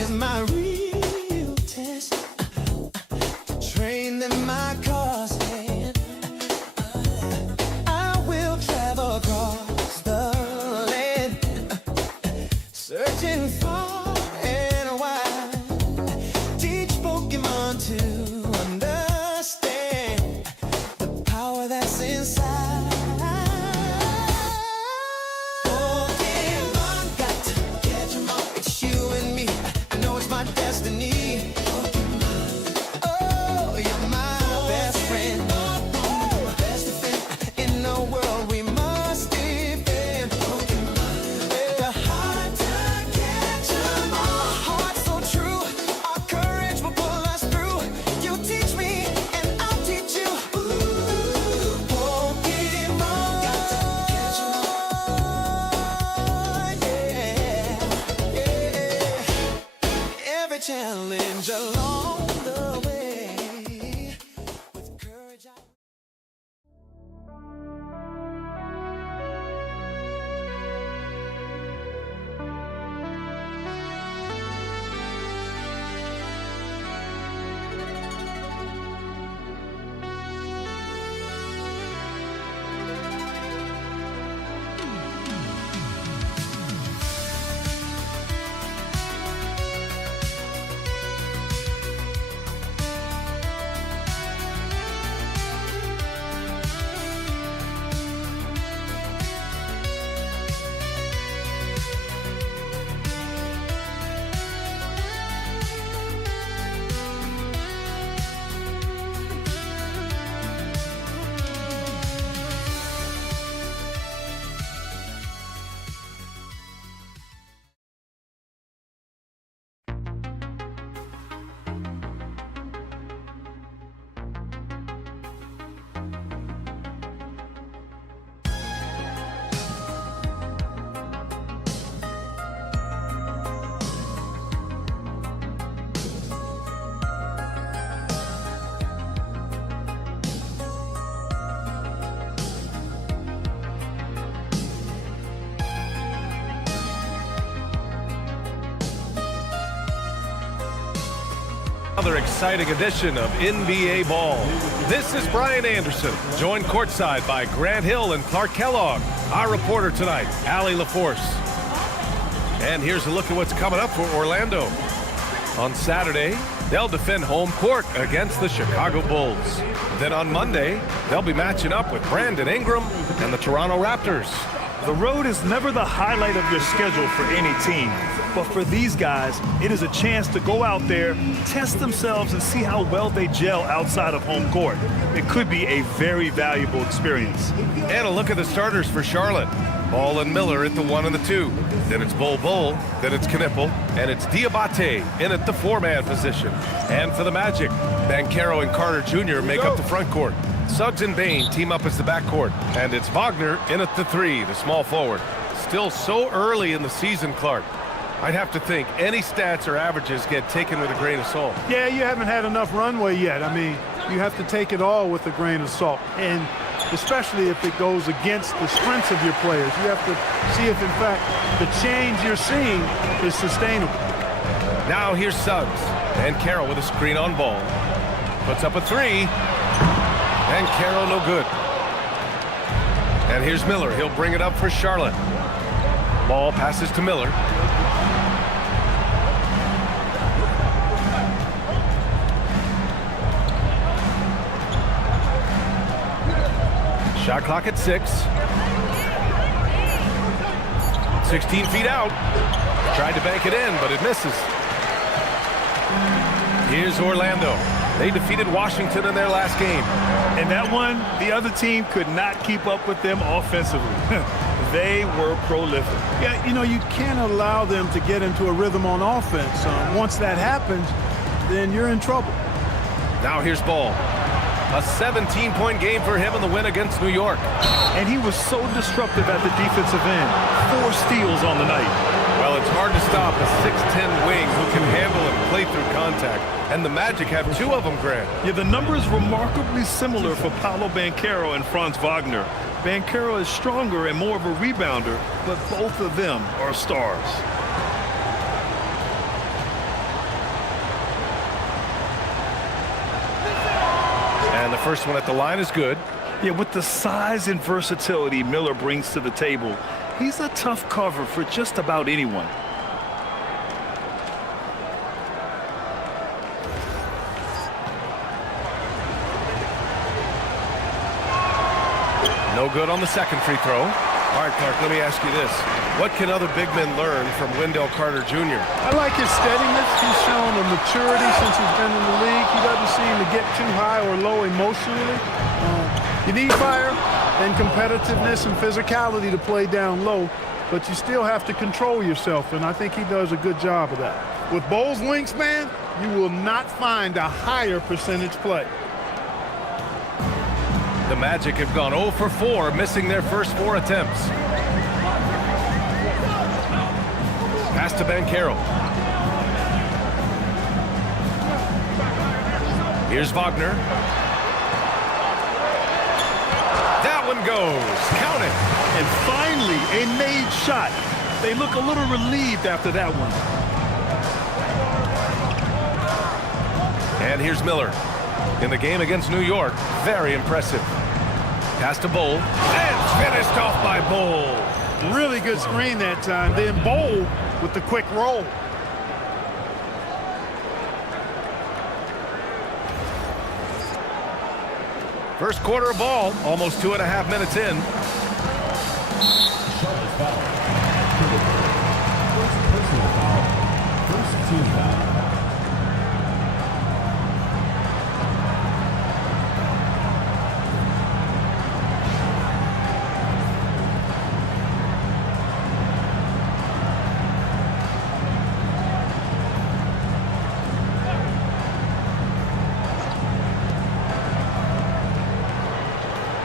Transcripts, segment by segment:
is my real test. Trained in my crosshead, I will travel across the land, searching far and wide. Teach Pokemon to understand the power that's inside. Pokemon, got to catch 'em all. It's you and me. I know it's my destiny. Challenge along the way with courage. Another exciting edition of NBA Ball. This is Brian Anderson, joined courtside by Grant Hill and Clark Kellogg. Our reporter tonight, Allie LaForce. And here's a look at what's coming up for Orlando. On Saturday, they'll defend home court against the Chicago Bulls. Then on Monday, they'll be matching up with Brandon Ingram and the Toronto Raptors. The road is never the highlight of your schedule for any team. But for these guys, it is a chance to go out there, test themselves, and see how well they gel outside of home court. It could be a very valuable experience. And a look at the starters for Charlotte. Ball and Miller at the 1 and the 2. Then it's Bol, then it's Knipple, and it's Diabate in at the 4-man position. And for the Magic, Banchero and Carter Jr. make up the front court. Suggs and Bain team up as the backcourt. And it's Wagner in at the 3, the small forward. Still so early in the season, Clark. I'd have to think any stats or averages get taken with a grain of salt. Yeah, you haven't had enough runway yet. I mean, you have to take it all with a grain of salt. And especially if it goes against the strengths of your players. You have to see if, in fact, the change you're seeing is sustainable. Now here's Suggs. And Carroll with a screen on Ball. Puts up a 3. And Carroll no good. And here's Miller. He'll bring it up for Charlotte. Ball passes to Miller. Shot clock at 6. 16 feet out. Tried to bank it in, but it misses. Here's Orlando. They defeated Washington in their last game. And that one, the other team could not keep up with them offensively. They were prolific. Yeah, you know, you can't allow them to get into a rhythm on offense. Once that happens, then you're in trouble. Now here's Ball. A 17-point game for him in the win against New York. And he was so disruptive at the defensive end. 4 steals on the night. Well, it's hard to stop a 6'10 wing who can handle and play through contact. And the Magic have 2 of them, Grant. Yeah, the numbers remarkably similar for Paolo Banchero and Franz Wagner. Banchero is stronger and more of a rebounder, but both of them are stars. And the first one at the line is good. Yeah, with the size and versatility Miller brings to the table, he's a tough cover for just about anyone. No good on the second free throw. All right, Clark, let me ask you this. What can other big men learn from Wendell Carter Jr.? I like his steadiness. He's shown a maturity since he's been in the league. He doesn't seem to get too high or low emotionally. You need fire and competitiveness and physicality to play down low, but you still have to control yourself, and I think he does a good job of that. With Bole's wingspan, you will not find a higher percentage play. The Magic have gone 0 for 4, missing their first 4 attempts. Pass to Banchero. Here's Wagner. That one goes. Count it. And finally, a made shot. They look a little relieved after that one. And here's Miller. In the game against New York, very impressive. Pass to Bol. And finished off by Bol. Really good screen that time. Then Bol with the quick roll. First quarter of ball, almost 2.5 minutes in. Charlotte foul. First personal foul. First team foul.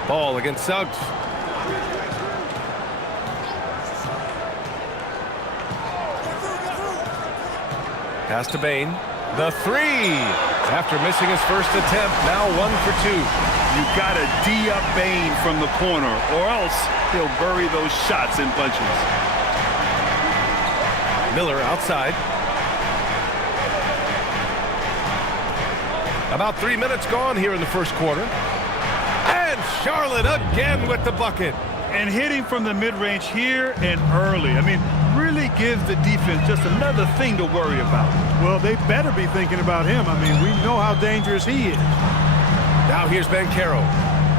Ball against Suggs. Pass to Bane. The three. After missing his first attempt, now 1 for 2. You got to D up Bane from the corner, or else he'll bury those shots in bunches. Miller outside. About 3 minutes gone here in the first quarter. And Charlotte again with the bucket. And hitting from the mid-range here and early. I mean, really gives the defense just another thing to worry about. Well, they better be thinking about him. I mean, we know how dangerous he is. Now here's Banchero.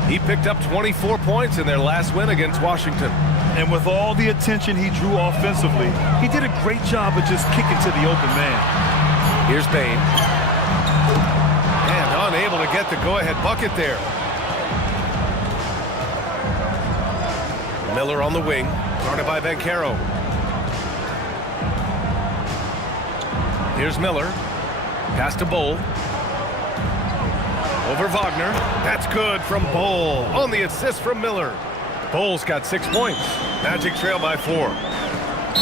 He picked up 24 points in their last win against Washington. And with all the attention he drew offensively, he did a great job of just kicking to the open man. Here's Bane. And unable to get the go-ahead bucket there. Miller on the wing, guarded by Banchero. Here's Miller. Pass to Bol. Over Wagner. That's good from Bol. On the assist from Miller. Bol's got 6 points. Magic trail by 4.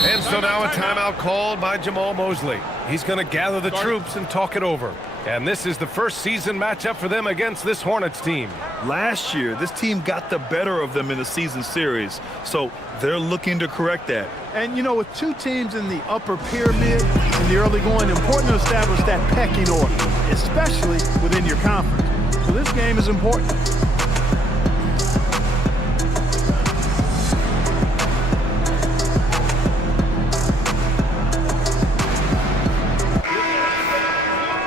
And so now a timeout called by Jamal Mosley. He's going to gather the troops and talk it over. And this is the first season matchup for them against this Hornets team. Last year, this team got the better of them in the season series, so they're looking to correct that. And, you know, with two teams in the upper pyramid in the early going, important to establish that pecking order, especially within your conference. So this game is important.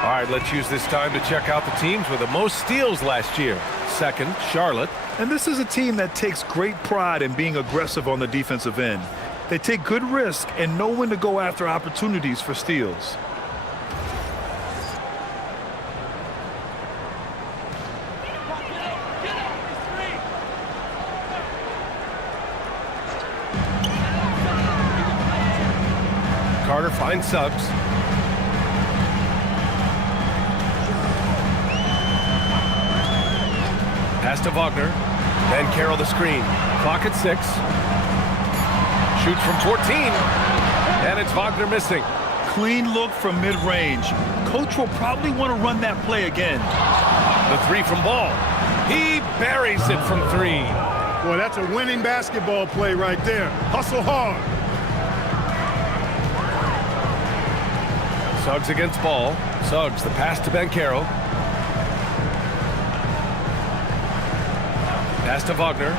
All right, let's use this time to check out the teams with the most steals last year. Second, Charlotte. And this is a team that takes great pride in being aggressive on the defensive end. They take good risk and know when to go after opportunities for steals. Carter finds Suggs. Pass to Wagner. Banchero the screen. Clock at 6. Shoots from 14. And it's Wagner missing. Clean look from mid-range. Coach will probably want to run that play again. The three from Ball. He buries it from 3. Boy, that's a winning basketball play right there. Hustle hard. Suggs against Ball. Suggs, the pass to Banchero. Pass to Wagner.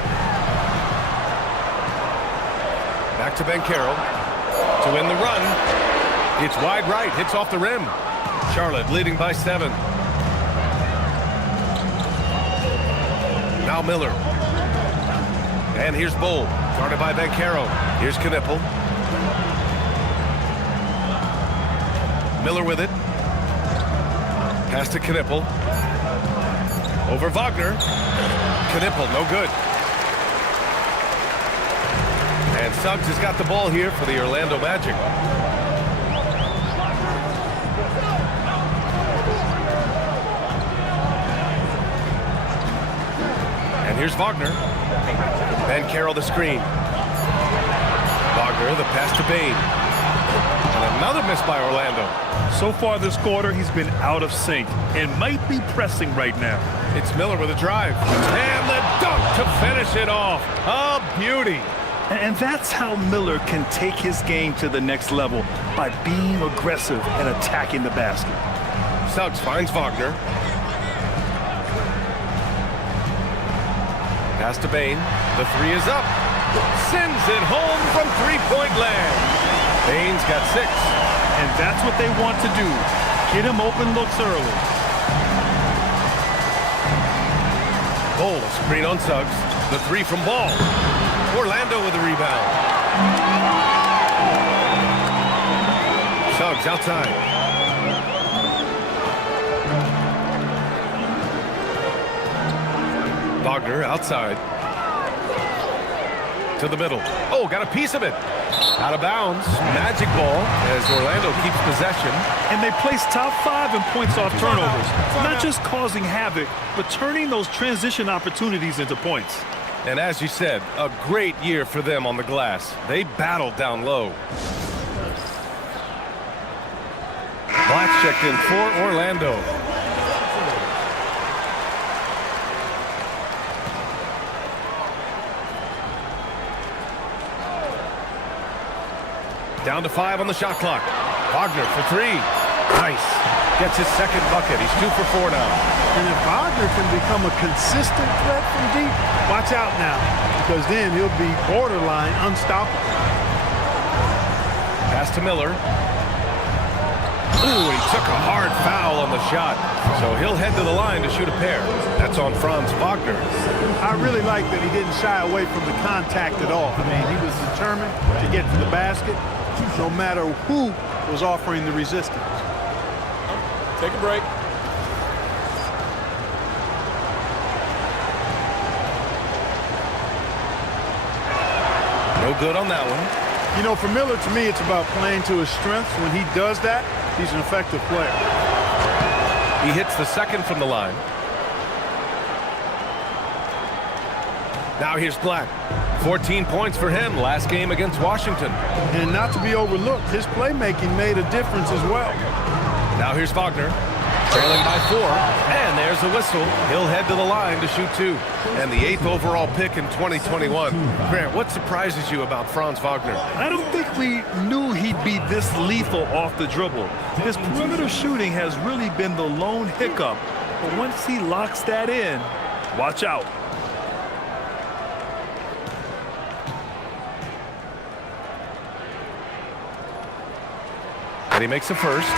Back to Banchero. To win the run. It's wide right. Hits off the rim. Charlotte leading by 7. Now Miller. And here's Bull. Guarded by Banchero. Here's Knipple. Miller with it. Pass to Knipple. Over Wagner. Knipple, no good. And Suggs has got the ball here for the Orlando Magic. And here's Wagner. Banchero the screen. Wagner the pass to Bane. And another miss by Orlando. So far this quarter, he's been out of sync and might be pressing right now. It's Miller with a drive. And the dunk to finish it off. A beauty. And that's how Miller can take his game to the next level, by being aggressive and attacking the basket. Suggs finds Wagner. Pass to Bane. The 3 is up. Sends it home from three-point land. Bane's got 6. And that's what they want to do. Get him open looks early. Bull, screen on Suggs. The 3 from Ball. Orlando with the rebound. Suggs outside. Wagner outside. To the middle. Oh, got a piece of it. Out of bounds. Magic ball as Orlando keeps possession. And they place top 5 in points off turnovers. Not just causing havoc, but turning those transition opportunities into points. And as you said, a great year for them on the glass. They battled down low. Black's checked in for Orlando. Down to 5 on the shot clock. Wagner for 3. Nice. Gets his second bucket. He's 2 for 4 now. And if Wagner can become a consistent threat from deep, watch out now, because then he'll be borderline unstoppable. Pass to Miller. Ooh, he took a hard foul on the shot. So he'll head to the line to shoot a pair. That's on Franz Wagner. I really like that he didn't shy away from the contact at all. I mean, he was determined to get to the basket, no matter who was offering the resistance. Take a break. No good on that one. You know, for Miller, to me, it's about playing to his strengths. When he does that, he's an effective player. He hits the second from the line. Now here's Black. 14 points for him last game against Washington. And not to be overlooked, his playmaking made a difference as well. Now here's Wagner. Trailing by 4. And there's the whistle. He'll head to the line to shoot 2. And the 8th overall pick in 2021. Grant, what surprises you about Franz Wagner? I don't think we knew he'd be this lethal off the dribble. His perimeter shooting has really been the lone hiccup. But once he locks that in, watch out. And he makes a first.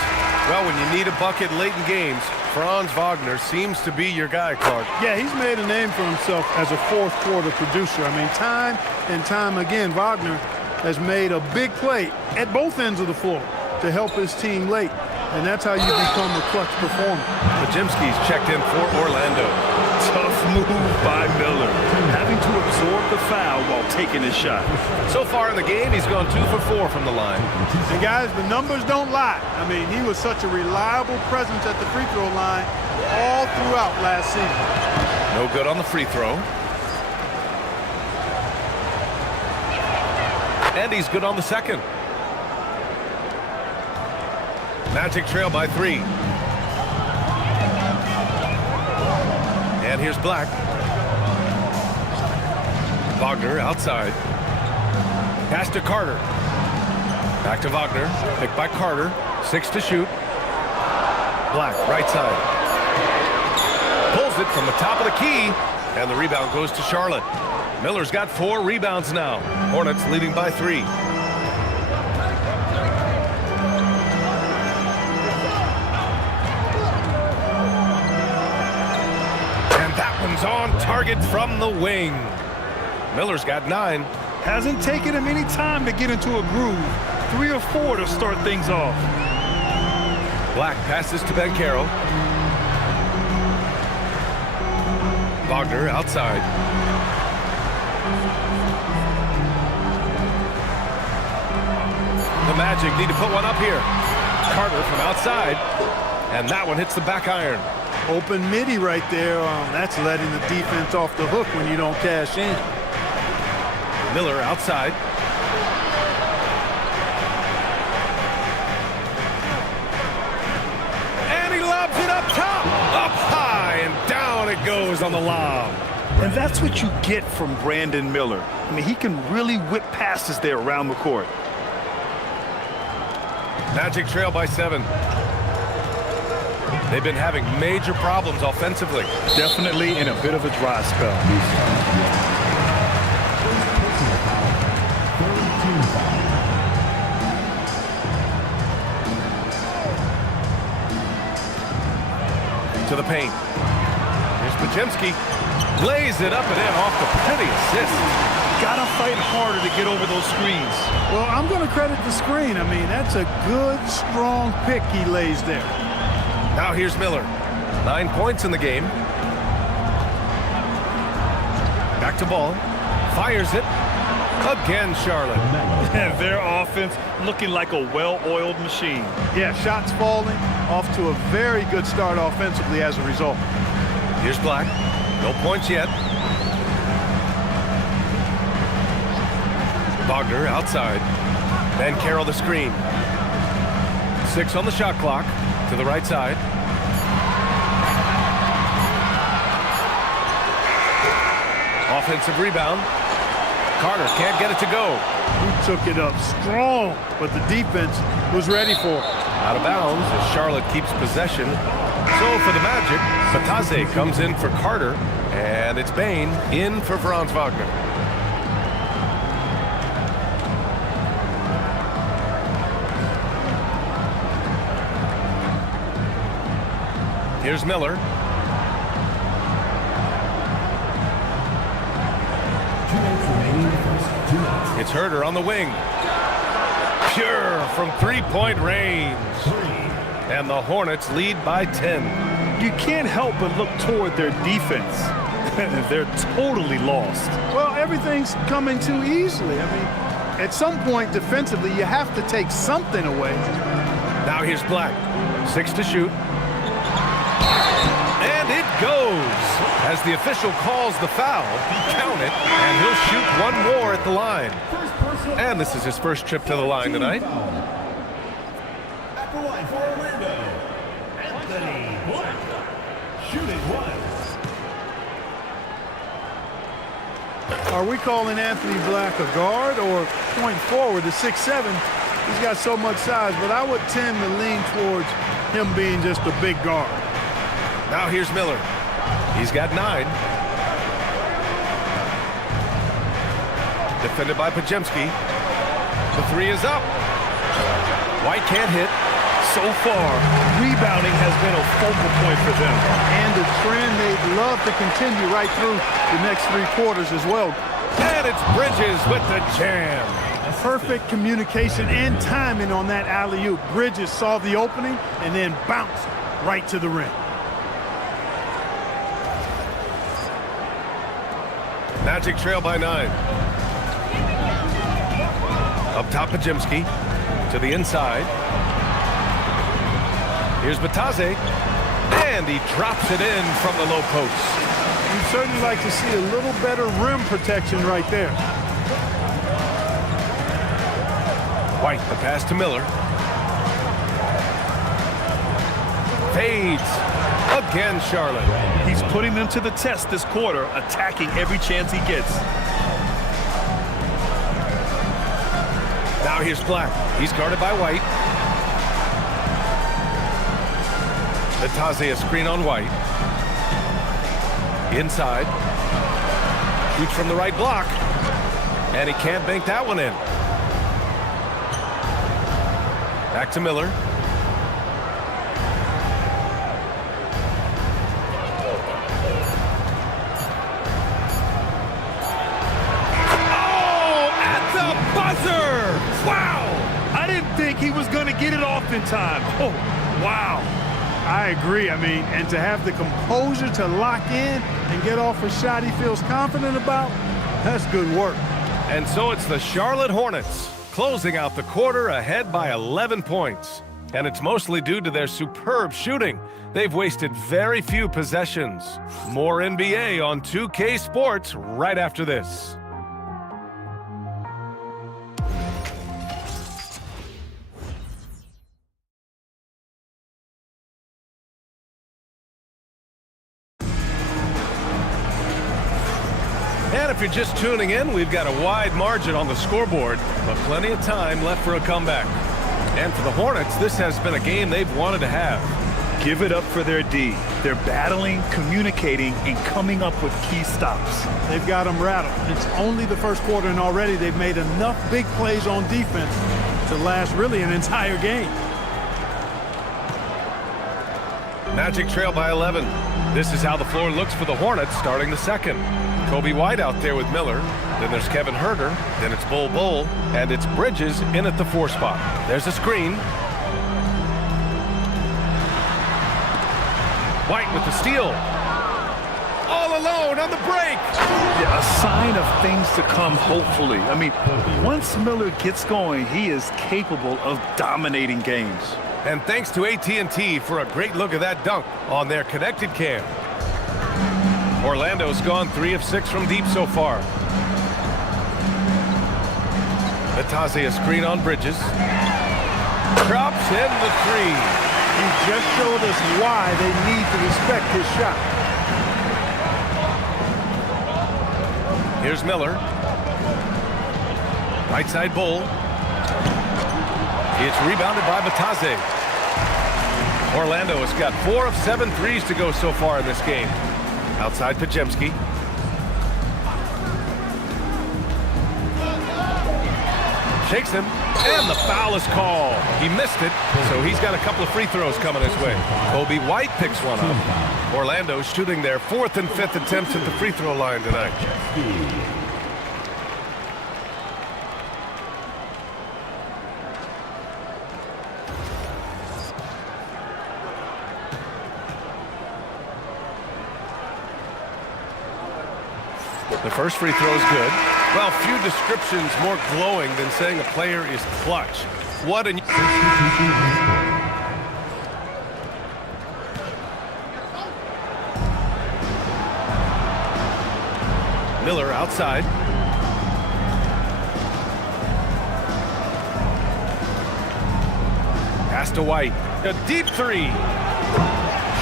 Well, when you need a bucket late in games, Franz Wagner seems to be your guy, Clark. Yeah, he's made a name for himself as a fourth-quarter producer. I mean, time and time again, Wagner has made a big play at both ends of the floor to help his team late. And that's how you become a clutch performer. Majimski's checked in for Orlando. Tough move by Miller, having to absorb the foul while taking his shot. So far in the game, he's gone 2 for 4 from the line. And guys, the numbers don't lie. I mean, he was such a reliable presence at the free throw line all throughout last season. No good on the free throw. And he's good on the second. Magic trail by 3. And here's Black. Wagner outside. Pass to Carter. Back to Wagner. Picked by Carter. 6 to shoot. Black, right side. Pulls it from the top of the key. And the rebound goes to Charlotte. Miller's got 4 rebounds now. Hornets leading by 3. And that one's on target from the wing. Miller's got 9. Hasn't taken him any time to get into a groove. 3 or 4 to start things off. Black passes to Banchero. Wagner outside. The Magic need to put one up here. Carter from outside. And that one hits the back iron. Open midi right there. That's letting the defense off the hook when you don't cash in. Miller outside. And he lobs it up top. Up high and down it goes on the lob. And that's what you get from Brandon Miller. I mean, he can really whip passes there around the court. Magic trail by 7. They've been having major problems offensively. Definitely in a bit of a dry spell. To the paint. Here's Podziemski. Lays it up and in off the pretty assist. Gotta fight harder to get over those screens. Well, I'm going to credit the screen. I mean, that's a good, strong pick he lays there. Now here's Miller. 9 points in the game. Back to ball. Fires it. Again, Charlotte. And their offense looking like a well-oiled machine. Yeah, shots falling. Off to a very good start offensively as a result. Here's Black. No points yet. Wagner outside. Banchero the screen. 6 on the shot clock. To the right side. Offensive rebound. Carter can't get it to go. He took it up strong, but the defense was ready for it. Out of bounds as Charlotte keeps possession. So for the Magic, Batase comes in for Carter, and it's Bane in for Franz Wagner. Here's Miller. It's Herder on the wing. Pure from three-point range. And the Hornets lead by 10. You can't help but look toward their defense. They're totally lost. Well, everything's coming too easily. I mean, at some point defensively, you have to take something away. Now here's Black. 6 to shoot. And it goes. As the official calls the foul, count it, and he'll shoot one more at the line. And this is his first trip to the line tonight. At the line for Orlando, Anthony Black, shooting one. Are we calling Anthony Black a guard or point forward to 6'7"? He's got so much size, but I would tend to lean towards him being just a big guard. Now here's Miller. He's got 9. Defended by Podziemski. The 3 is up. White can't hit. So far, rebounding has been a focal point for them. And a trend they'd love to continue right through the next 3 quarters as well. And it's Bridges with the jam. Perfect communication and timing on that alley-oop. Bridges saw the opening and then bounced right to the rim. Magic trail by 9. Up top, Podziemski. To the inside. Here's Batase. And he drops it in from the low post. You'd certainly like to see a little better rim protection right there. White, the pass to Miller. Fades. Again, Charlotte. He's putting them to the test this quarter, attacking every chance he gets. Now here's Black. He's guarded by White. Batase a screen on White. Inside. Shoots from the right block. And he can't bank that one in. Back to Miller. Oh, at the buzzer! Wow! I didn't think he was going to get it off in time. Oh, wow. I agree. I mean, and to have the composure to lock in and get off a shot he feels confident about, that's good work. And so it's the Charlotte Hornets closing out the quarter ahead by 11 points. And it's mostly due to their superb shooting. They've wasted very few possessions. More NBA on 2K Sports right after this. And if you're just tuning in, we've got a wide margin on the scoreboard, but plenty of time left for a comeback. And for the Hornets, this has been a game they've wanted to have. Give it up for their D. They're battling, communicating, and coming up with key stops. They've got them rattled. It's only the first quarter, and already they've made enough big plays on defense to last really an entire game. Magic trail by 11. This is how the floor looks for the Hornets starting the second. Kobe White out there with Miller. Then there's Kevin Huerter. Then it's Bol Bol. And it's Bridges in at the 4 spot. There's a screen. White with the steal. All alone on the break. Yeah, a sign of things to come, hopefully. I mean, once Miller gets going, he is capable of dominating games. And thanks to AT&T for a great look at that dunk on their connected cam. Orlando's gone 3 of 6 from deep so far. Nataze a screen on Bridges. Drops in the 3. He just showed us why they need to respect his shot. Here's Miller. Right side Bol. It's rebounded by Nataze. Orlando has got 4 of 7 threes to go so far in this game. Outside Podziemski. Shakes him, and the foul is called. He missed it, so he's got a couple of free throws coming his way. Kobe White picks one up. Orlando shooting their 4th and 5th attempts at the free throw line tonight. The first free throw is good. Well, few descriptions more glowing than saying a player is clutch. What an... Miller outside. Pass to White. A deep 3.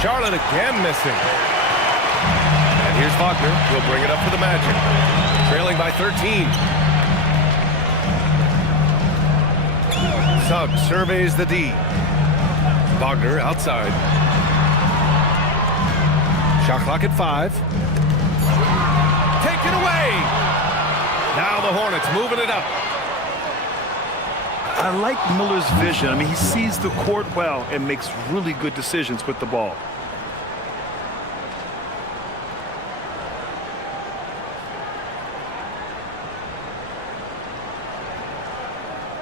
Charlotte again missing. And here's Wagner. He'll bring it up for the Magic. Trailing by 13. Suggs surveys the D. Wagner outside. Shot clock at 5. Taken away. Now the Hornets moving it up. I like Miller's vision. I mean, he sees the court well and makes really good decisions with the ball.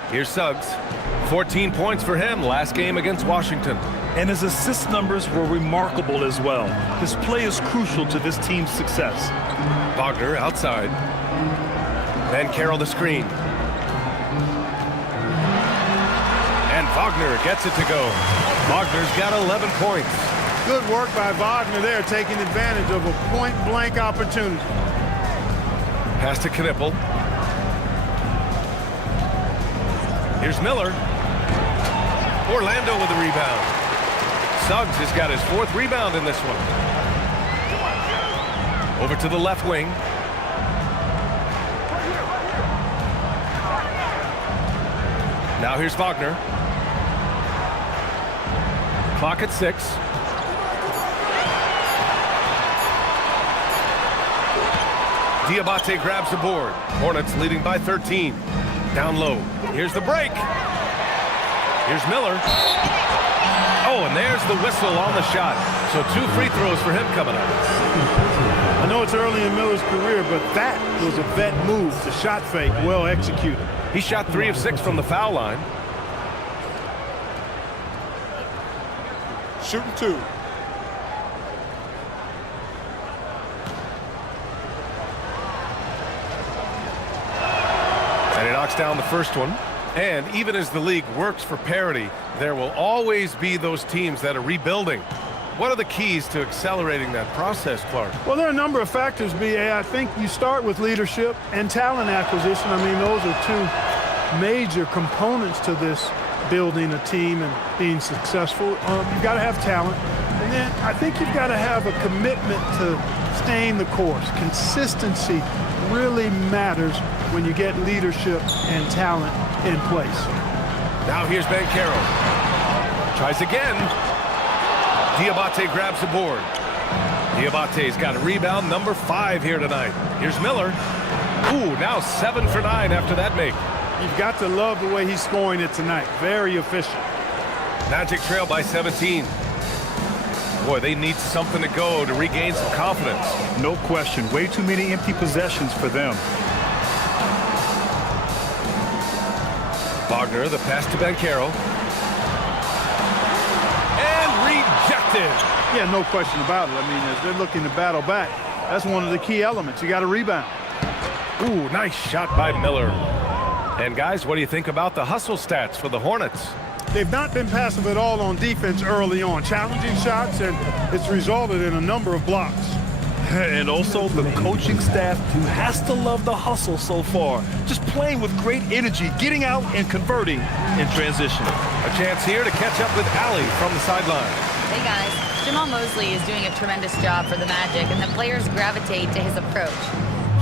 Here's Suggs. 14 points for him last game against Washington. And his assist numbers were remarkable as well. His play is crucial to this team's success. Wagner outside. Van Carroll the screen. And Wagner gets it to go. Wagner's got 11 points. Good work by Wagner there, taking advantage of a point-blank opportunity. Pass to Knippel. Here's Miller. Orlando with the rebound. Suggs has got his 4th rebound in this one. Over to the left wing. Now here's Wagner. Clock at 6. Diabate grabs the board. Hornets leading by 13. Down low. Here's the break. Here's Miller. Oh, and there's the whistle on the shot. So 2 free throws for him coming up. I know it's early in Miller's career, but that was a vet move. The shot fake, well executed. He shot 3 of 6 from the foul line. Shooting 2. And he knocks down the first one. And even as the league works for parity, there will always be those teams that are rebuilding. What are the keys to accelerating that process, Clark? Well, there are a number of factors, B.A. I think you start with leadership and talent acquisition. I mean, those are 2 major components to this building a team and being successful. You've got to have talent. And then I think you've got to have a commitment to staying the course. Consistency really matters when you get leadership and talent in place. Now here's Banchero. Tries again. Diabate grabs the board. Diabate's got a rebound, number 5 here tonight. Here's Miller. Ooh, now 7 for 9 after that make. You've got to love the way he's scoring it tonight. Very efficient. Magic trail by 17. Boy, they need something to go to regain some confidence. No question. Way too many empty possessions for them. Wagner, the pass to Banchero. And rejected. Yeah, no question about it. I mean, as they're looking to battle back, that's one of the key elements. You got to rebound. Ooh, nice shot by Miller. And guys, what do you think about the hustle stats for the Hornets? They've not been passive at all on defense early on. Challenging shots, and it's resulted in a number of blocks. And also the coaching staff who has to love the hustle so far. Just playing with great energy, getting out and converting in transition. A chance here to catch up with Allie from the sideline. Hey guys, Jamal Mosley is doing a tremendous job for the Magic, and the players gravitate to his approach.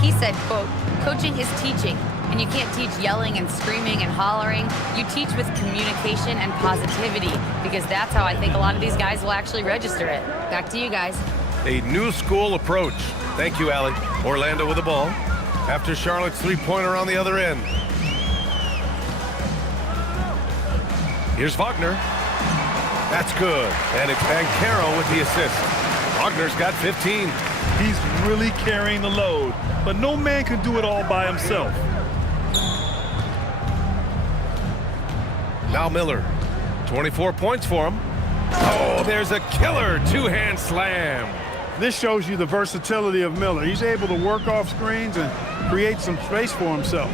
He said, quote, "Coaching is teaching, and you can't teach yelling and screaming and hollering. You teach with communication and positivity, because that's how I think a lot of these guys will actually register it." Back to you guys. A new school approach. Thank you, Allie. Orlando with the ball. After Charlotte's three-pointer on the other end. Here's Wagner. That's good. And it's Banchero with the assist. Wagner's got 15. He's really carrying the load, but no man can do it all by himself. Now Miller. 24 points for him. Oh, there's a killer two-hand slam. This shows you the versatility of Miller. He's able to work off screens and create some space for himself.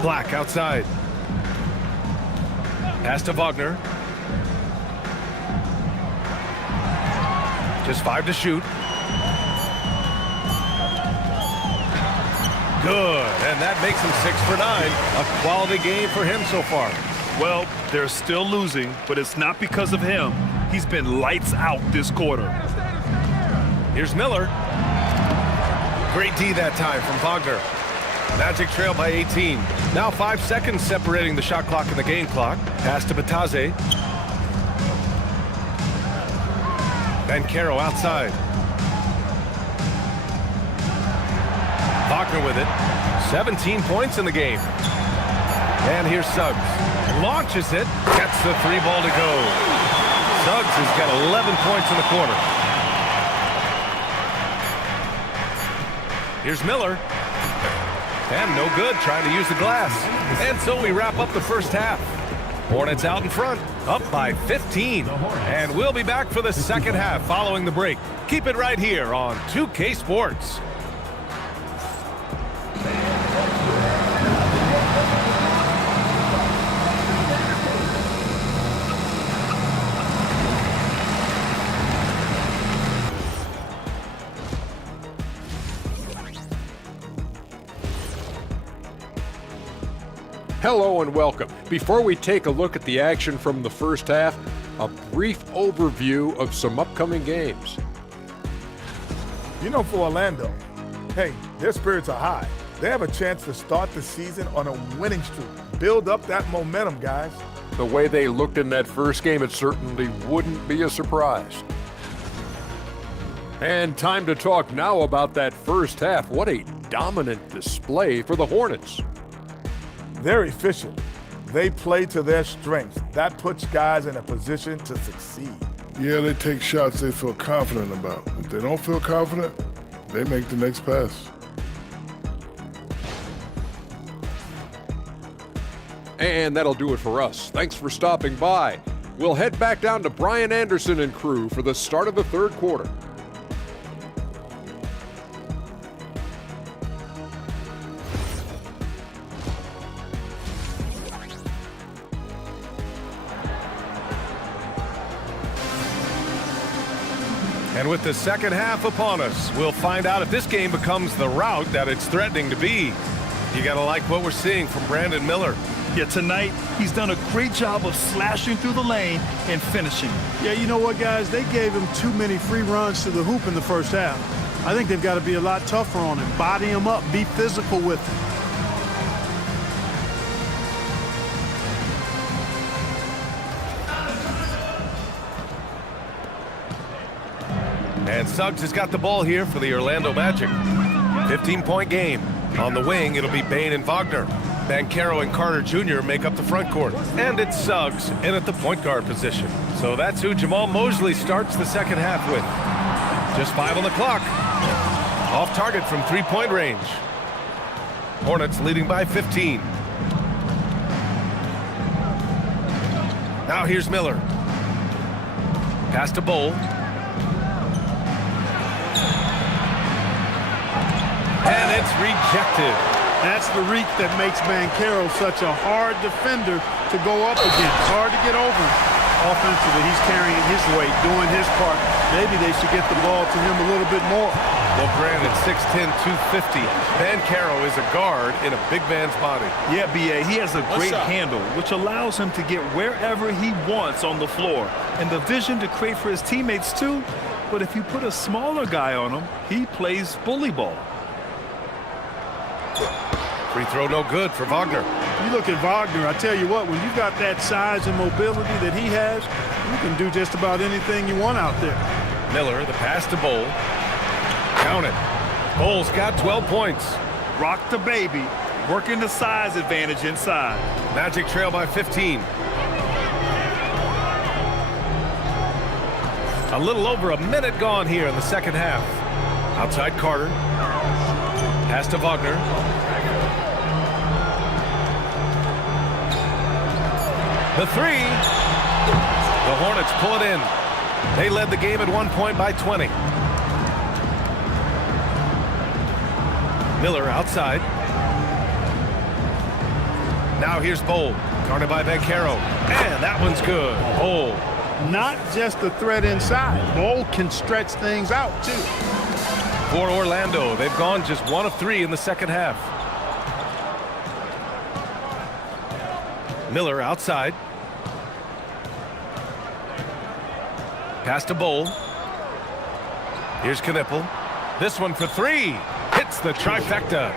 Black outside. Pass to Wagner. Just 5 to shoot. Good, and that makes him 6 for 9. A quality game for him so far. Well, they're still losing, but it's not because of him. He's been lights out this quarter. Here's Miller. Great D that time from Wagner. Magic trail by 18. Now 5 seconds separating the shot clock and the game clock. Pass to Bataze. Banchero outside. Wagner with it. 17 points in the game. And here's Suggs. Launches it. Gets the 3 ball to go. Suggs has got 11 points in the quarter. Here's Miller. And no good, trying to use the glass. And so we wrap up the first half. Hornets out in front, up by 15. And we'll be back for the second half following the break. Keep it right here on 2K Sports. Hello and welcome. Before we take a look at the action from the first half, a brief overview of some upcoming games. You know, for Orlando, hey, their spirits are high. They have a chance to start the season on a winning streak. Build up that momentum, guys. The way they looked in that first game, it certainly wouldn't be a surprise. And time to talk now about that first half. What a dominant display for the Hornets. They're efficient. They play to their strengths. That puts guys in a position to succeed. Yeah, they take shots they feel confident about. If they don't feel confident, they make the next pass. And that'll do it for us. Thanks for stopping by. We'll head back down to Brian Anderson and crew for the start of the third quarter. And with the second half upon us, we'll find out if this game becomes the rout that it's threatening to be. You gotta like what we're seeing from Brandon Miller. Yeah, tonight, he's done a great job of slashing through the lane and finishing. Yeah, you know what, guys? They gave him too many free runs to the hoop in the first half. I think they've got to be a lot tougher on him. Body him up. Be physical with him. And Suggs has got the ball here for the Orlando Magic. 15-point game. On the wing, it'll be Bane and Wagner. Banchero and Carter Jr. make up the front court. And it's Suggs in at the point guard position. So that's who Jamal Mosley starts the second half with. Just 5 on the clock. Off target from three-point range. Hornets leading by 15. Now here's Miller. Pass to Bol. And it's rejected. That's the reach that makes Banchero such a hard defender to go up against. Hard to get over. Offensively, he's carrying his weight, doing his part. Maybe they should get the ball to him a little bit more. Well, granted, 6'10", 250. Banchero is a guard in a big man's body. Yeah, B.A., he has a great handle, which allows him to get wherever he wants on the floor. And the vision to create for his teammates, too. But if you put a smaller guy on him, he plays bully ball. Free throw no good for Wagner. You look at Wagner, I tell you what, when you've got that size and mobility that he has, you can do just about anything you want out there. Miller, the pass to Bol. Count it. Bol's got 12 points. Rock the baby, working the size advantage inside. Magic trail by 15. A little over a minute gone here in the second half. Outside Carter. Pass to Wagner. The three. The Hornets pull it in. They led the game at 1 point by 20. Miller outside. Now here's Bol. Guarded by Banchero. And that one's good. Bol. Not just a threat inside. Bol can stretch things out, too. For Orlando, they've gone just 1 of 3 in the second half. Miller outside. Pass to Bol. Here's Knipple. This one for 3. Hits the trifecta.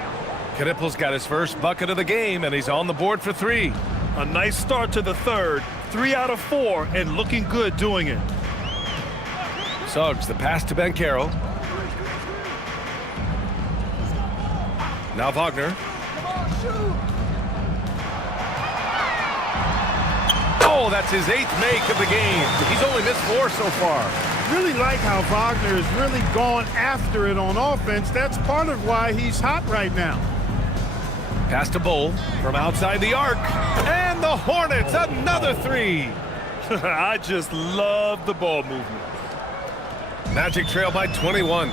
Knipple's got his first bucket of the game, and he's on the board for 3. A nice start to the third. 3 out of 4, and looking good doing it. Suggs, the pass to Banchero. Now Wagner. Oh, that's his 8th make of the game. He's only missed 4 so far. Really like how Wagner has really gone after it on offense. That's part of why he's hot right now. Pass to Bol from outside the arc. And the Hornets, another 3. I just love the ball movement. Magic trail by 21.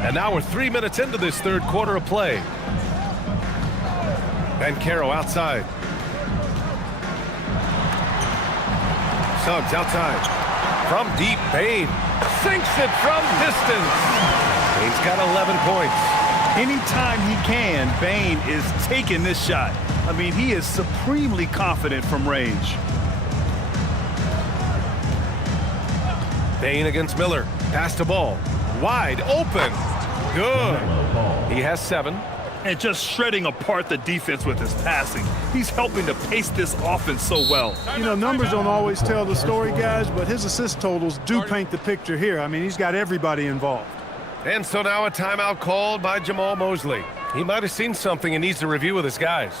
And now we're 3 minutes into this third quarter of play. Banchero outside. Suggs outside. From deep, Bane sinks it from distance. Bane's got 11 points. Anytime he can, Bane is taking this shot. I mean, he is supremely confident from range. Bane against Miller. Pass to Ball. Wide open. Good. He has 7. and just shredding apart the defense with his passing. He's helping to pace this offense so well. You know, numbers don't always tell the story, guys, but his assist totals do paint the picture here. I mean, he's got everybody involved. And so now a timeout called by Jamal Mosley. He might have seen something and needs to review with his guys.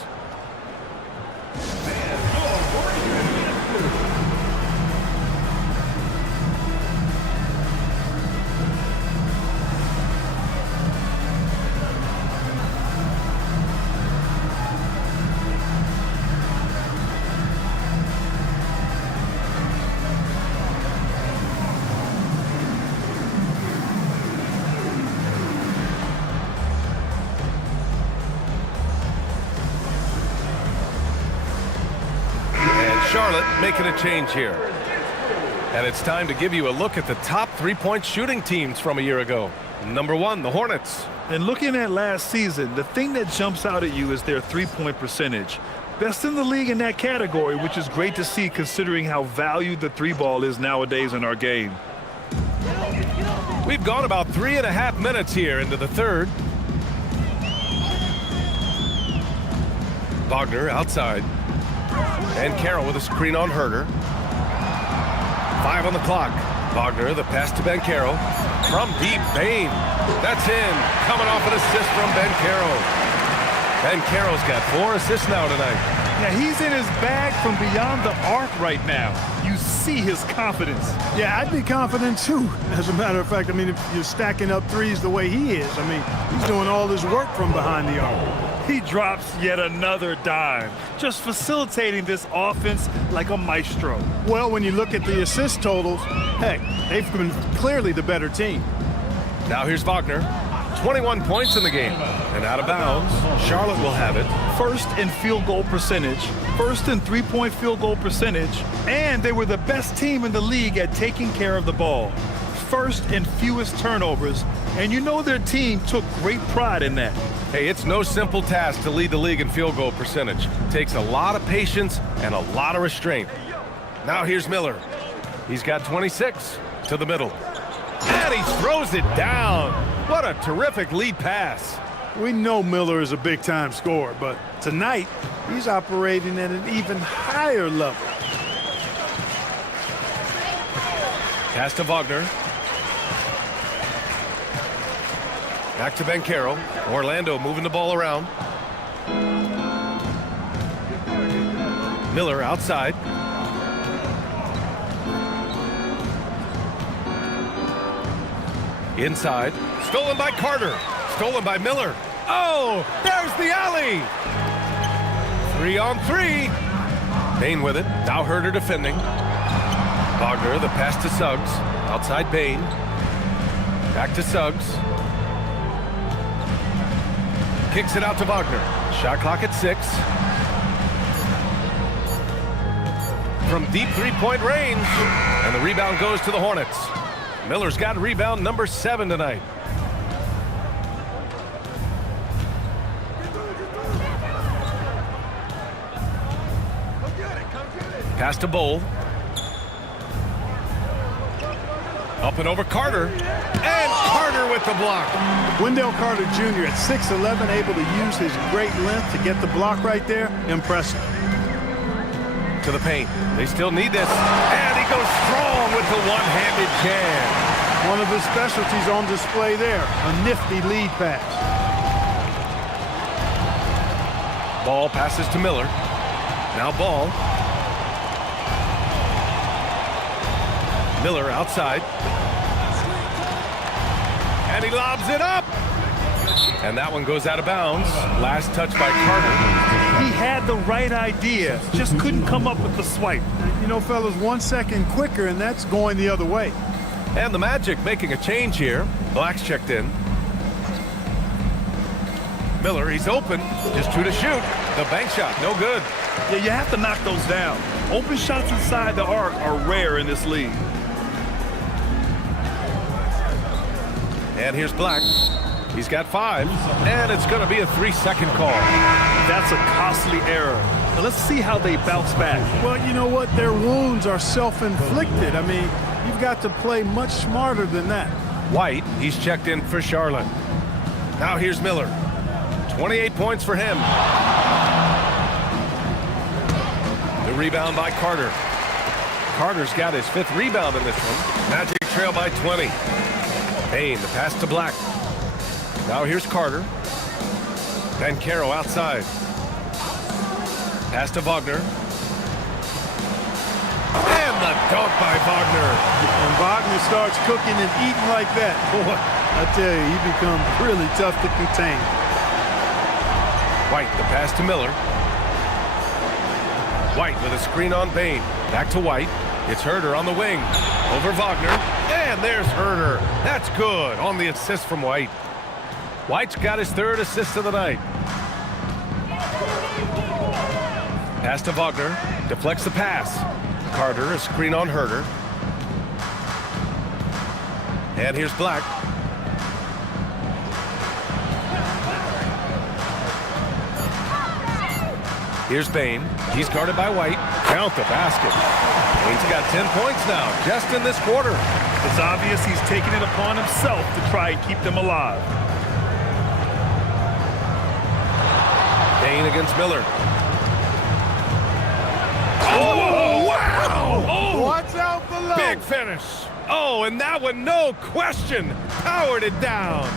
Charlotte making a change here. And it's time to give you a look at the top three-point shooting teams from a year ago. Number 1, the Hornets. And looking at last season, the thing that jumps out at you is their three-point percentage. Best in the league in that category, which is great to see considering how valued the three ball is nowadays in our game. We've gone about 3.5 minutes here into the third. Wagner outside. And Carroll with a screen on Herter. 5 on the clock. Wagner, the pass to Ben Carroll. From deep, Bain. That's in. Coming off an assist from Ben Carroll. Ben Carroll's got 4 assists now tonight. Now, he's in his bag from beyond the arc right now. You see his confidence. Yeah, I'd be confident too. As a matter of fact, I mean, if you're stacking up threes the way he is, I mean, he's doing all his work from behind the arc. He drops yet another dime, just facilitating this offense like a maestro. Well, when you look at the assist totals, heck, they've been clearly the better team. Now here's Wagner. 21 points in the game. And out of bounds, Charlotte will have it. First in field goal percentage, first in three-point field goal percentage, and they were the best team in the league at taking care of the ball. First in fewest turnovers, and you know their team took great pride in that. Hey, it's no simple task to lead the league in field goal percentage. It takes a lot of patience and a lot of restraint. Now here's Miller. He's got 26 to the middle. And he throws it down. What a terrific lead pass. We know Miller is a big-time scorer, but tonight he's operating at an even higher level. Pass to Wagner. Back to Ben Carroll. Orlando moving the ball around. Miller outside. Inside. Stolen by Carter. Stolen by Miller. Oh, there's the alley. 3 on 3. Bain with it. Now Herter defending. Wagner, the pass to Suggs. Outside Bain. Back to Suggs. Kicks it out to Wagner. Shot clock at 6. From deep three-point range. And the rebound goes to the Hornets. Miller's got rebound number 7 tonight. Pass to Bowl. Up and over Carter. And Carter with the block. Wendell Carter Jr. at 6'11", able to use his great length to get the block right there. Impressive. To the paint. They still need this. And he goes strong with the one-handed jam. One of his specialties on display there. A nifty lead pass. Ball passes to Miller. Now Ball. Miller outside. And he lobs it up. And that one goes out of bounds. Last touch by Carter. He had the right idea, just couldn't come up with the swipe. You know, fellas, 1 second quicker, and that's going the other way. And the Magic making a change here. Black's checked in. Miller, he's open. Just 2 to shoot. The bank shot, no good. Yeah, you have to knock those down. Open shots inside the arc are rare in this league. And here's Black. He's got 5. And it's going to be a 3-second call. That's a costly error. Now let's see how they bounce back. Well, you know what? Their wounds are self-inflicted. I mean, you've got to play much smarter than that. White, he's checked in for Charlotte. Now here's Miller. 28 points for him. The rebound by Carter. Carter's got his 5th rebound in this one. Magic trail by 20. Bane, the pass to Black. Now here's Carter. Banchero outside. Pass to Wagner. And the dunk by Wagner. When Wagner starts cooking and eating like that, boy, I tell you, he becomes really tough to contain. White, the pass to Miller. White with a screen on Bane. Back to White. It's Herder on the wing. Over Wagner. And there's Herder. That's good on the assist from White. White's got his 3rd assist of the night. Pass to Wagner. Deflects the pass. Carter, a screen on Herder. And here's Black. Here's Bane. He's guarded by White. Count the basket. Bane's got 10 points now, just in this quarter. It's obvious he's taking it upon himself to try and keep them alive. Bane against Miller. Oh, wow! Oh, Watch out below. big finish. Oh, and that one, no question, powered it down.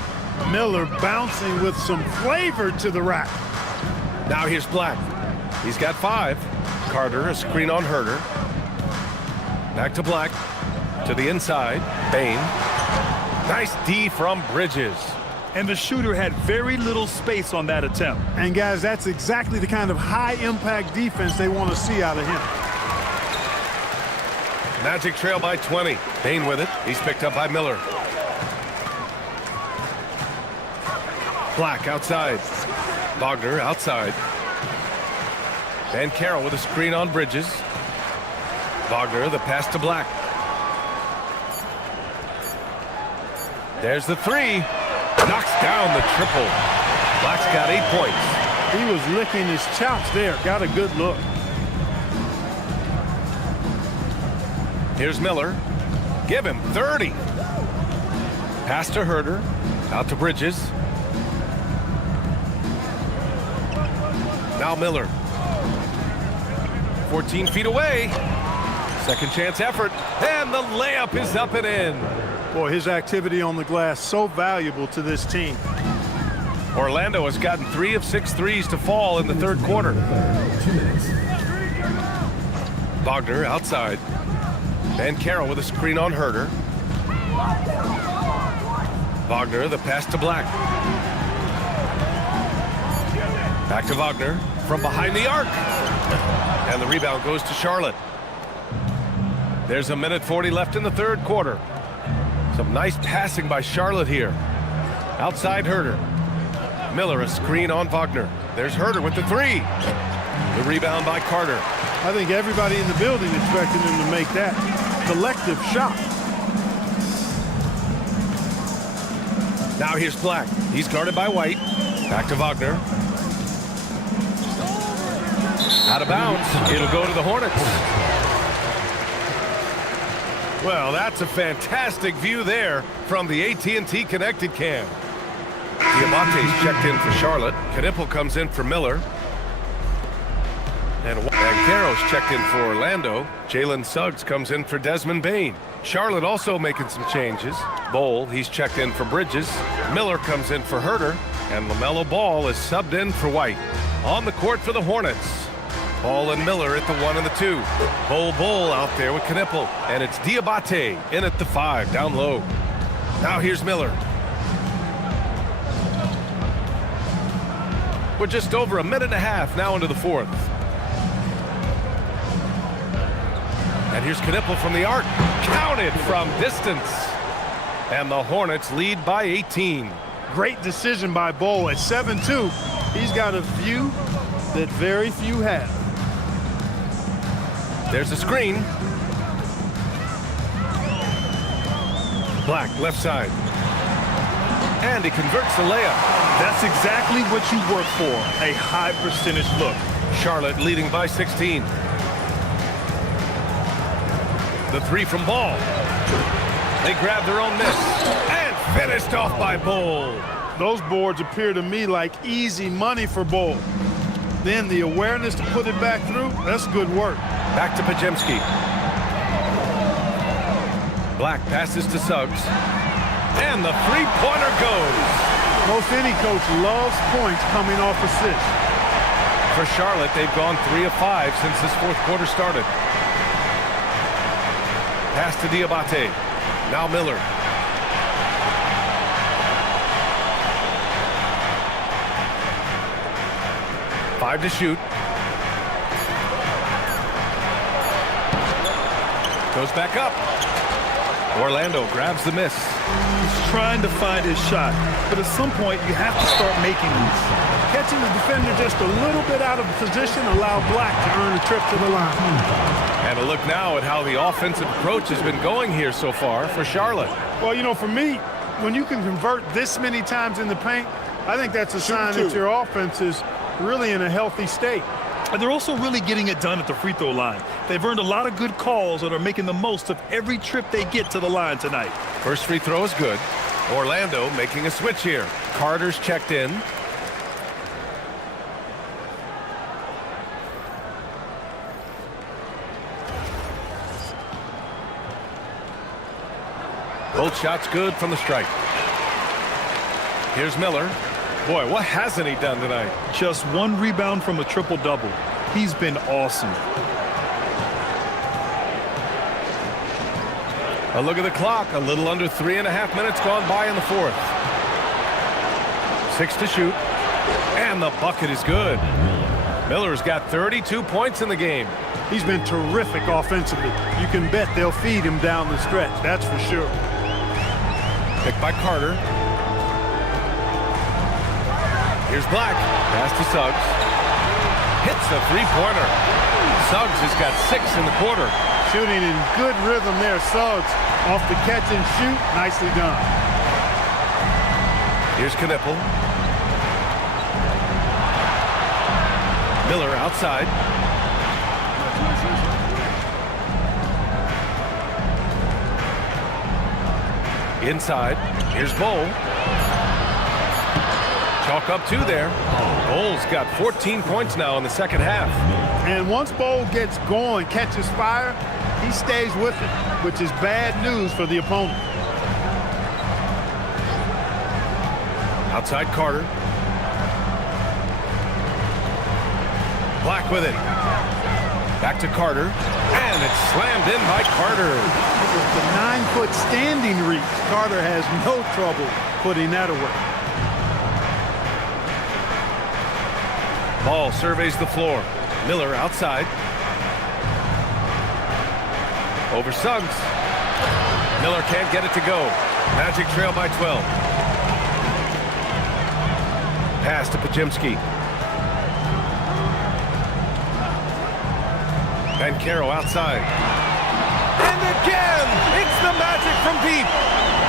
Miller bouncing with some flavor to the rack. Now here's Black. He's got 5. Carter, a screen on Herder. Back to Black. To the inside. Bane. Nice D from Bridges. And the shooter had very little space on that attempt. And guys, that's exactly the kind of high-impact defense they want to see out of him. Magic trail by 20. Bane with it. He's picked up by Miller. Black outside. Wagner outside. Banchero with a screen on Bridges. Wagner, the pass to Black. There's the 3. Knocks down the triple. Black's got 8 points. He was licking his chops there. Got a good look. Here's Miller. Give him 30. Pass to Herder. Out to Bridges. Now Miller. 14 feet away. Second chance effort. And the layup is up and in. Boy, his activity on the glass so valuable to this team. Orlando has gotten 3 of 6 threes to fall in the 3rd quarter. Wagner outside. Banchero with a screen on Herder. Wagner, the pass to Black. Back to Wagner from behind the arc. And the rebound goes to Charlotte. There's a minute 40 left in the 3rd quarter. Some nice passing by Charlotte here. Outside Herder. Miller, a screen on Wagner. There's Herder with the 3. The rebound by Carter. I think everybody in the building expected him to make that collective shot. Now here's Black. He's guarded by White. Back to Wagner. Out of bounds. It'll go to the Hornets. Well, that's a fantastic view there from the AT&T Connected Cam. Diabate's checked in for Charlotte. Knipple comes in for Miller. And Banchero's checked in for Orlando. Jalen Suggs comes in for Desmond Bane. Charlotte also making some changes. Bowl, he's checked in for Bridges. Miller comes in for Herder. And LaMelo Ball is subbed in for White. On the court for the Hornets. Ball and Miller at the 1 and the 2. Bowl out there with Knipple. And it's Diabate in at the 5, down low. Now here's Miller. We're just over a minute and a half now into the 4th. And here's Knipple from the arc. Counted from distance. And the Hornets lead by 18. Great decision by Bowl at 7-2. He's got a view that very few have. There's a screen. Black, left side. And he converts the layup. That's exactly what you work for, a high percentage look. Charlotte leading by 16. The 3 from Ball. They grab their own miss. And finished off by Bowl. Those boards appear to me like easy money for Bol. Then the awareness to put it back through, that's good work. Back to Podziemski. Black passes to Suggs. And the three-pointer goes. Most any coach loves points coming off assists. For Charlotte, they've gone 3 of 5 since this fourth quarter started. Pass to Diabate. Now Miller. Five to shoot. Goes back up. Orlando grabs the miss. He's trying to find his shot, but at some point you have to start making these. Catching the defender just a little bit out of position allowed Black to earn a trip to the line. And a look now at how the offensive approach has been going here so far for Charlotte. Well, you know, for me, when you can convert this many times in the paint, I think that's a sign that your offense is really in a healthy state. And they're also really getting it done at the free throw line. They've earned a lot of good calls and are making the most of every trip they get to the line tonight. First free throw is good. Orlando making a switch here. Carter's checked in. Both shots good from the stripe. Here's Miller. Boy, what hasn't he done tonight? Just one rebound from a triple-double. He's been awesome. A look at the clock. A little under 3.5 minutes gone by in the fourth. 6 to shoot. And the bucket is good. Miller's got 32 points in the game. He's been terrific offensively. You can bet they'll feed him down the stretch, that's for sure. Picked by Carter. Here's Black. Pass to Suggs. Hits the three-pointer. Suggs has got 6 in the quarter. Shooting in good rhythm there, Suggs. Off the catch and shoot, nicely done. Here's Knipple. Miller outside. Inside. Here's Bol. Chalk up 2 there. Bol's got 14 points now in the second half. And once Bol gets going, catches fire, he stays with it, which is bad news for the opponent. Outside Carter. Black with it. Back to Carter. And it's slammed in by Carter. With the 9-foot standing reach, Carter has no trouble putting that away. Ball surveys the floor. Miller outside. Over Suggs. Miller can't get it to go. Magic trail by 12. Pass to Podziemski. Banchero outside. And again, it's the Magic from deep.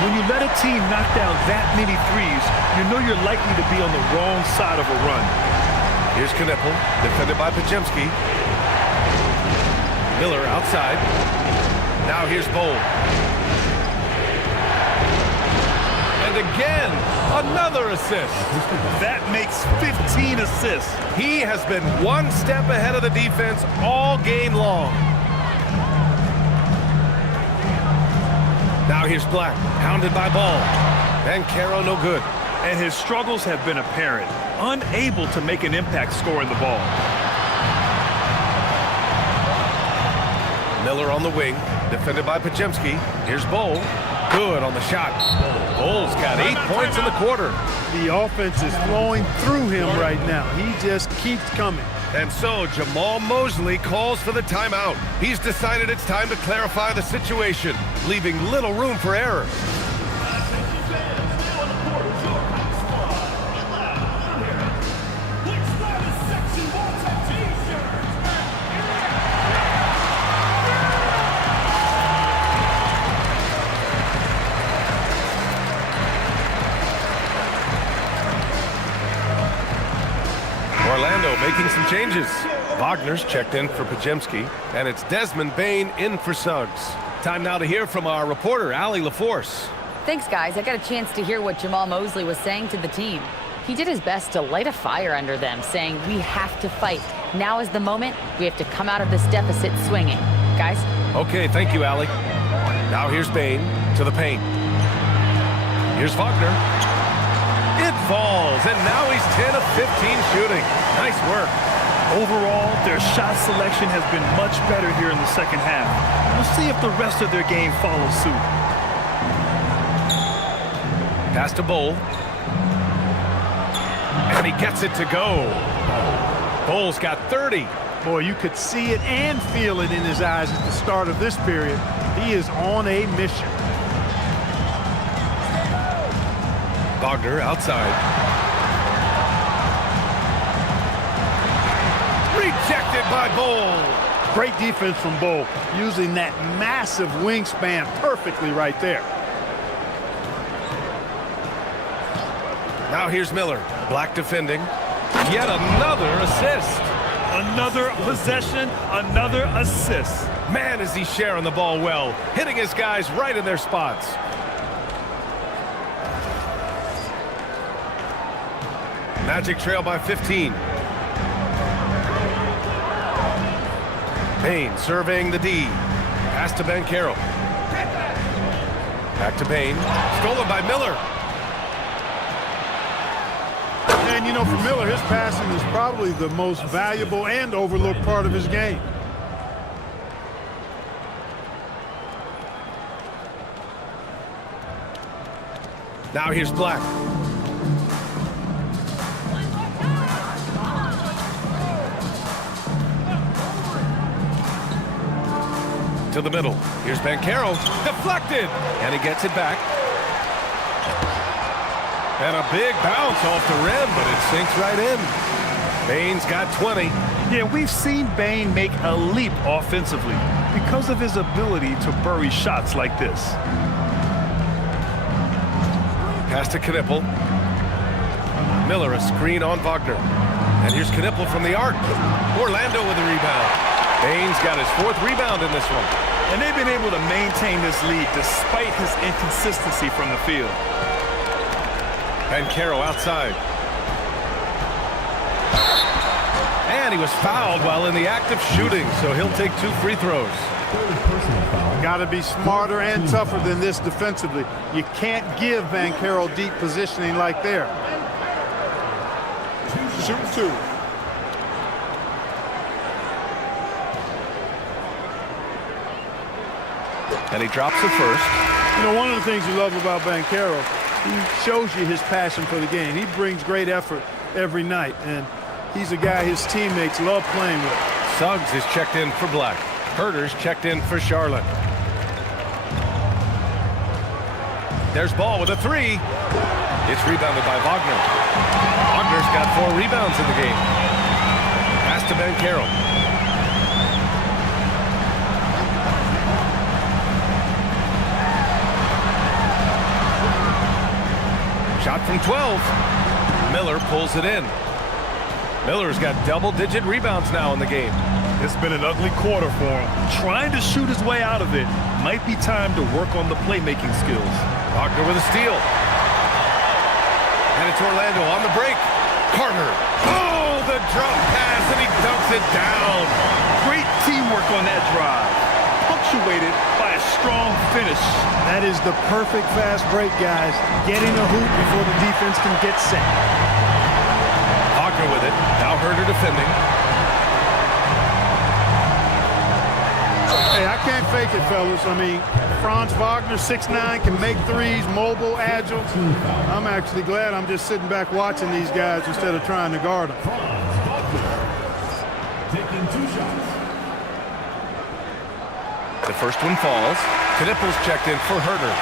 When you let a team knock down that many threes, you know you're likely to be on the wrong side of a run. Here's Knipple, defended by Podziemski. Miller outside. Now here's Bol. And again, another assist. That makes 15 assists. He has been one step ahead of the defense all game long. Now here's Black, hounded by Ball. Banchero no good. And his struggles have been apparent. Unable to make an impact scoring the ball. Miller on the wing, defended by Podziemski. Here's Bol. Good on the shot. Bol's got 8 points in the quarter. The offense is flowing through him right now. He just keeps coming. And so Jamal Mosley calls for the timeout. He's decided it's time to clarify the situation, leaving little room for error. Orlando making some changes. Wagner's checked in for Podziemski, and it's Desmond Bane in for Suggs. Time now to hear from our reporter, Allie LaForce. Thanks, guys. I got a chance to hear what Jamal Mosley was saying to the team. He did his best to light a fire under them, saying, we have to fight. Now is the moment. We have to come out of this deficit swinging. Guys? Okay, thank you, Allie. Now here's Bane to the paint. Here's Wagner. It falls, and now he's 10 of 15 shooting. Nice work. Overall, their shot selection has been much better here in the second half. We'll see if the rest of their game follows suit. Pass to Bull. And he gets it to go. Bull's got 30. Boy, you could see it and feel it in his eyes at the start of this period. He is on a mission. Wagner outside. Rejected by Bull. Great defense from Bull, using that massive wingspan perfectly right there. Now here's Miller. Black defending. Yet another assist. Another possession, another assist. Man, is he sharing the ball well, hitting his guys right in their spots. Magic trail by 15. Bane surveying the D. Pass to Banchero. Back to Bane. Stolen by Miller. And, you know, for Miller, his passing is probably the most valuable and overlooked part of his game. Now here's Black. To the middle. Here's Banchero. Deflected. And he gets it back. And a big bounce off the rim, but it sinks right in. Bane's got 20. Yeah, we've seen Bane make a leap offensively because of his ability to bury shots like this. Pass to Knippel. Miller, a screen on Wagner. And here's Knippel from the arc. Orlando with a rebound. Bane's got his 4th rebound in this one. And they've been able to maintain this lead despite his inconsistency from the field. Banchero outside. And he was fouled while in the act of shooting, so he'll take 2 free throws. Got to be smarter and tougher than this defensively. You can't give Banchero deep positioning like there. Shoot 2. And he drops the first. You know, one of the things you love about Banchero, he shows you his passion for the game. He brings great effort every night, and he's a guy his teammates love playing with. Suggs is checked in for Black. Herter's checked in for Charlotte. There's Ball with a 3. It's rebounded by Wagner. Wagner's got 4 rebounds in the game. Pass to Banchero. Shot from 12. Miller pulls it in. Miller's got double-digit rebounds now in the game. It's been an ugly quarter for him. Trying to shoot his way out of it. Might be time to work on the playmaking skills. Wagner with a steal. And it's Orlando on the break. Carter. Oh, the drop pass, and he dunks it down. Great teamwork on that drive. Punctuated by a strong finish. That is the perfect fast break, guys. Getting a hoop before the defense can get set. Wagner with it. Now Herter defending. Hey, I can't fake it, fellas. I mean, Franz Wagner, 6'9", can make threes, mobile, agile. I'm actually glad I'm just sitting back watching these guys instead of trying to guard them. Taking 2 shots. The first one falls. Knippel's checked in for Herter.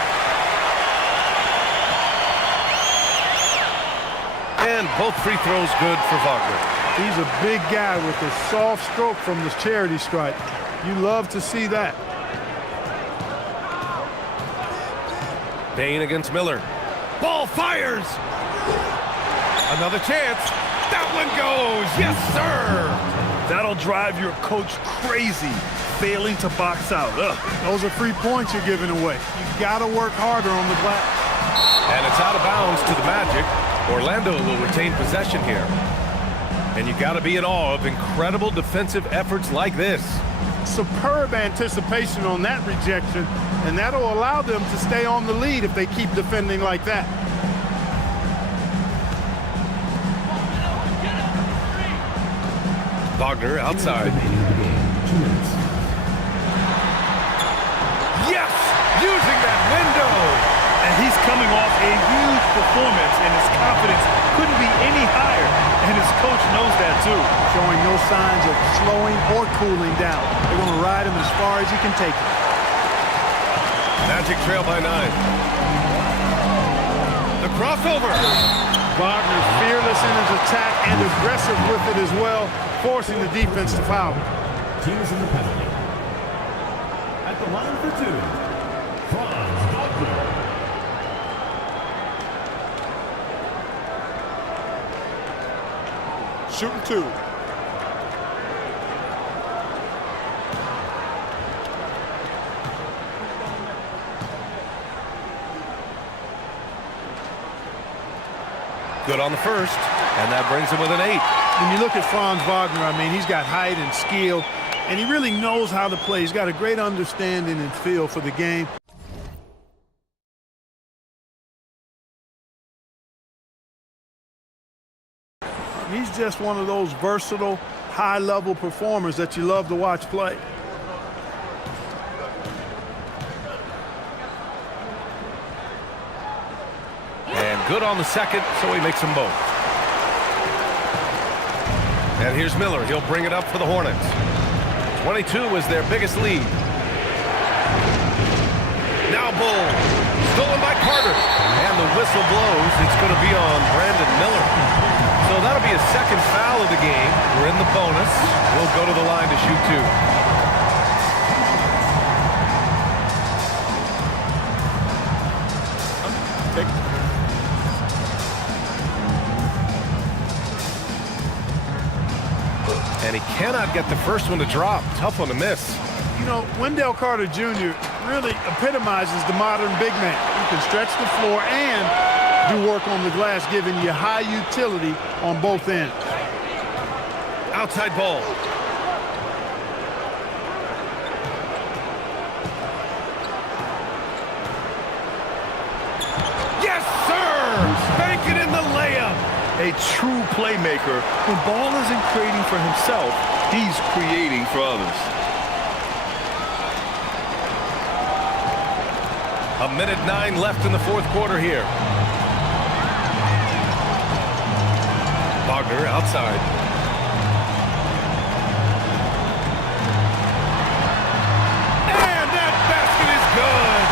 And both free throws good for Wagner. He's a big guy with a soft stroke from the charity stripe. You love to see that. Bane against Miller. Ball fires. Another chance. That one goes. Yes, sir. That'll drive your coach crazy, failing to box out. Ugh. Those are free points you're giving away. You got to work harder on the glass. And it's out of bounds to the Magic. Orlando will retain possession here. And you got to be in awe of incredible defensive efforts like this. Superb anticipation on that rejection, and that'll allow them to stay on the lead if they keep defending like that. Wagner outside. Yes! Using that window! And he's coming off a huge performance, and his confidence couldn't be any higher. And his coach knows that too. Showing no signs of slowing or cooling down. They're going to ride him as far as he can take it. Magic trail by 9. The crossover. Wagner's fearless in his attack and aggressive with it as well, forcing the defense to foul. Teams in the penalty. At the line for 2, Franz Wagner. Shooting 2. Good on the first, and that brings him with an 8. When you look at Franz Wagner, I mean, he's got height and skill, and he really knows how to play. He's got a great understanding and feel for the game. He's just one of those versatile, high-level performers that you love to watch play. And good on the second, so he makes them both. And here's Miller. He'll bring it up for the Hornets. 22 is their biggest lead. Now Bull. Stolen by Carter. And the whistle blows. It's going to be on Brandon Miller. So that'll be his second foul of the game. We're in the bonus. We'll go to the line to shoot 2. And he cannot get the first one to drop. Tough one to miss. You know, Wendell Carter Jr. really epitomizes the modern big man. He can stretch the floor and do work on the glass, giving you high utility on both ends. Outside ball. Yes, sir! Bank it in the layup. A true playmaker. When Ball isn't creating for himself, he's creating for others. A minute 9 left in the fourth quarter here. Wagner outside. And that basket is good.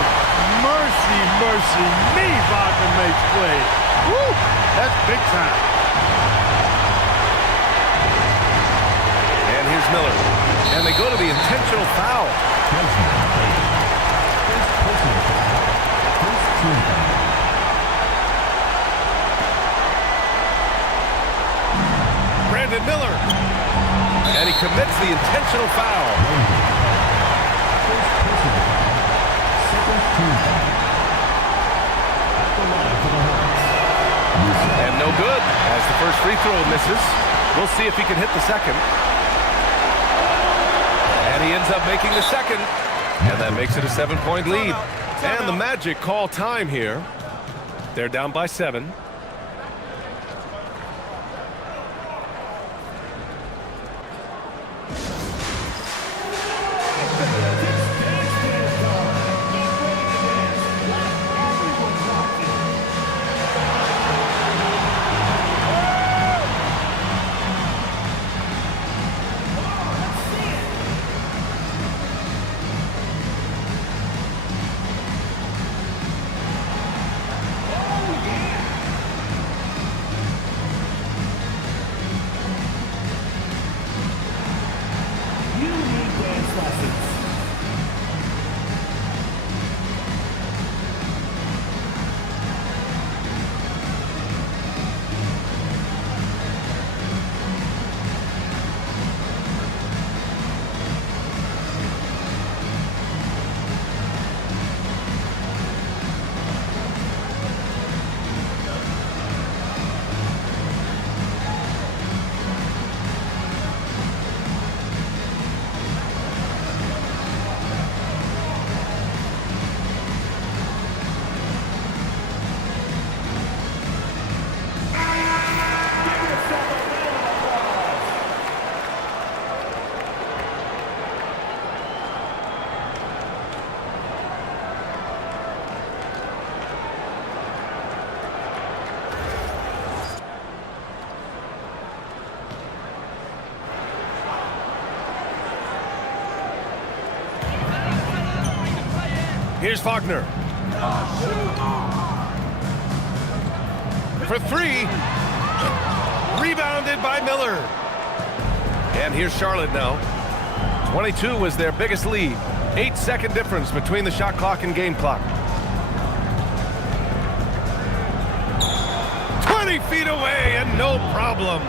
Mercy, mercy me, Wagner makes play. Woo, that's big time. And here's Miller. And they go to the intentional foul. Brandon Miller. And he commits the intentional foul. And no good as the first free throw misses. We'll see if he can hit the second. And he ends up making the second. And that makes it a 7-point lead. And the Magic call time here. They're down by 7. Here's Wagner. For three. Rebounded by Miller. And here's Charlotte now. 22 was their biggest lead. 8-second difference between the shot clock and game clock. 20 feet away and no problem.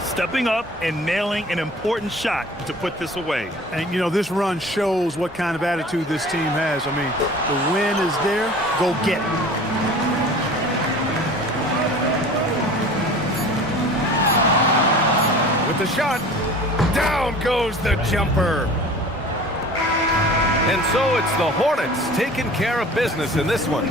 Stepping up and nailing an important shot to put this away. And, you know, this run shows what kind of attitude this team has. I mean, the win is there. Go get it. With the shot, down goes the jumper. And so it's the Hornets taking care of business in this one.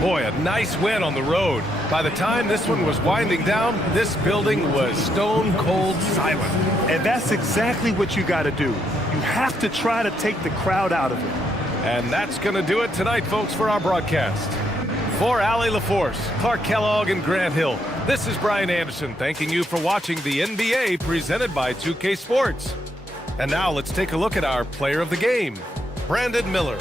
Boy, a nice win on the road. By the time this one was winding down, this building was stone cold silent. And that's exactly what you got to do. You have to try to take the crowd out of it. And that's going to do it tonight, folks, for our broadcast. For Allie LaForce, Clark Kellogg, and Grant Hill, this is Brian Anderson thanking you for watching the NBA presented by 2K Sports. And now let's take a look at our player of the game, Brandon Miller.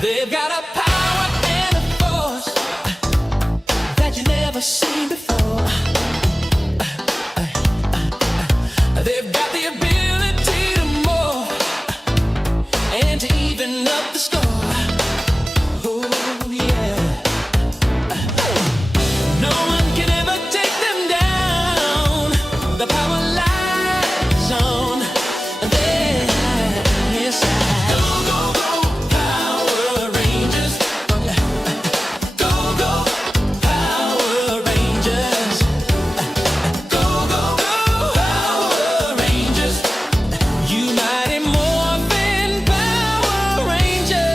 They've got a power and a force that you never seen before. They've got the ability to move and to even up the score. Oh yeah. No one can ever take them down. The power lies on their side. Go, go, go, Power Rangers. Go, go, Power Rangers. Go, go, go, Power Rangers. You mighty Morphin Power Rangers.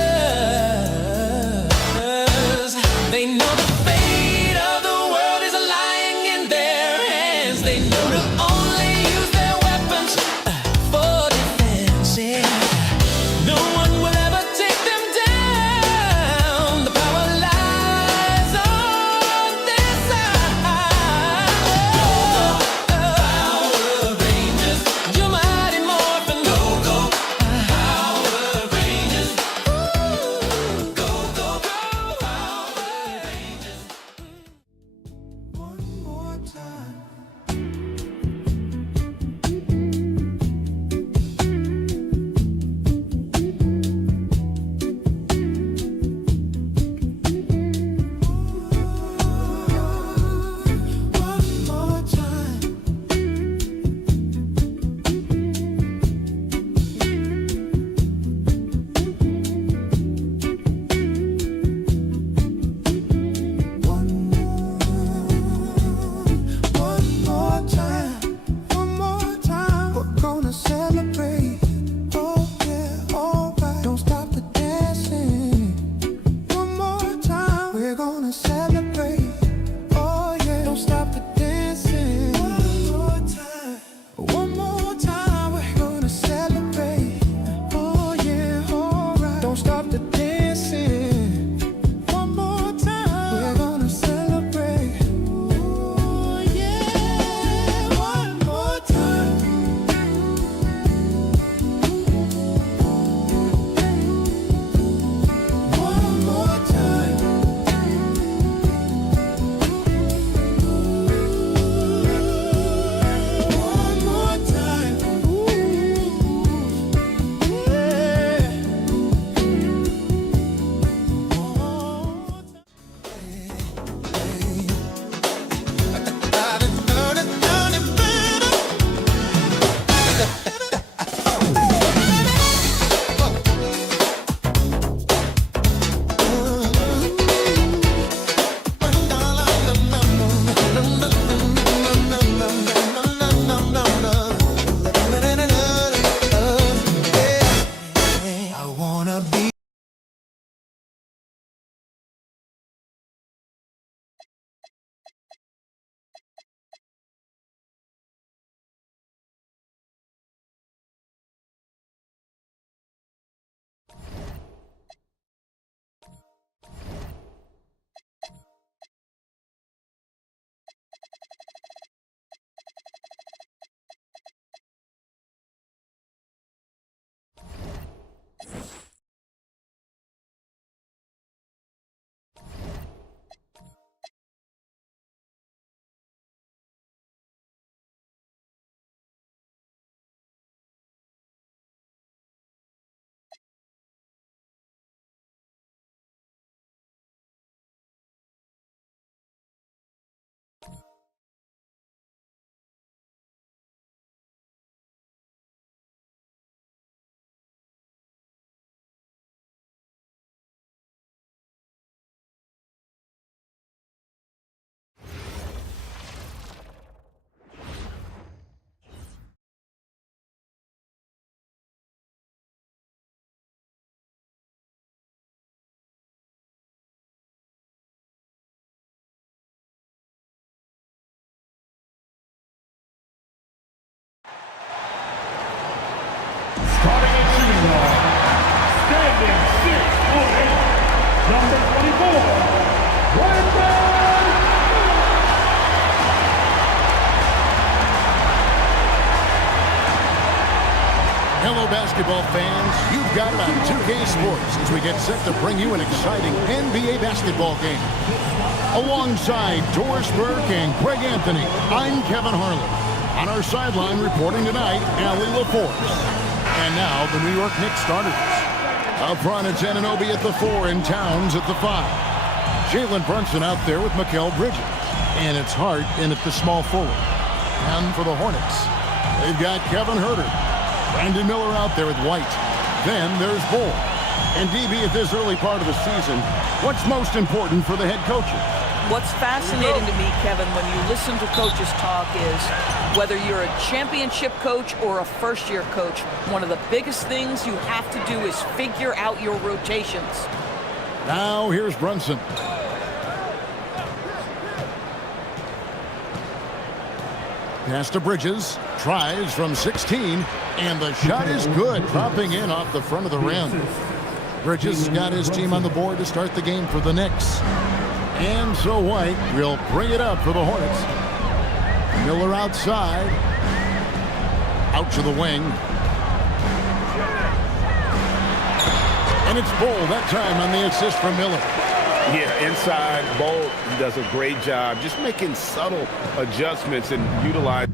Number 24, Brandon. Hello, basketball fans. You've got it on 2K Sports as we get set to bring you an exciting NBA basketball game. Alongside Doris Burke and Greg Anthony, I'm Kevin Harlan. On our sideline reporting tonight, Allie LaForce. And now the New York Knicks starters. Up front, it's Anunoby at the 4 and Towns at the 5. Jalen Brunson out there with Mikal Bridges. And it's Hart in at the small forward. And for the Hornets, they've got Kevin Huerter. Brandon Miller out there with White. Then there's Bull. And DB, at this early part of the season, what's most important for the head coaches? What's fascinating to me, Kevin, when you listen to coaches talk is whether you're a championship coach or a first-year coach, one of the biggest things you have to do is figure out your rotations. Now here's Brunson. Pass to Bridges. Tries from 16. And the shot is good, dropping in off the front of the rim. Bridges has got his team on the board to start the game for the Knicks. And so White will bring it up for the Hornets. Miller outside. Out to the wing. And it's Bull that time on the assist from Miller. Yeah, inside, Bull does a great job just making subtle adjustments and utilize.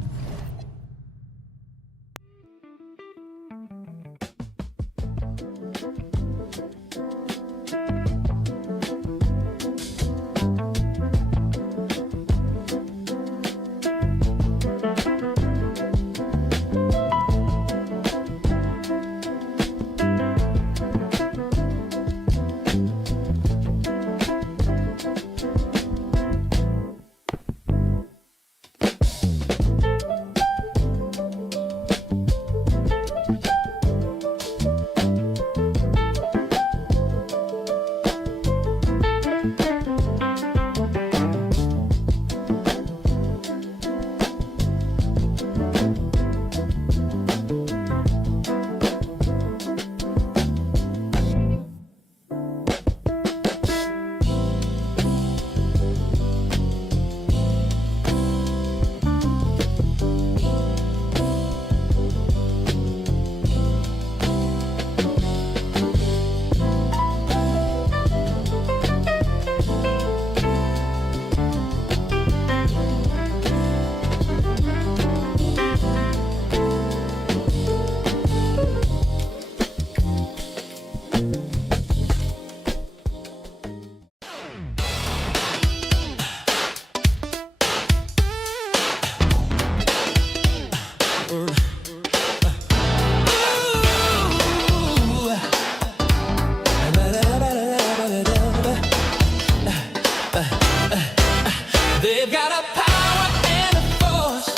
They've got a power and a force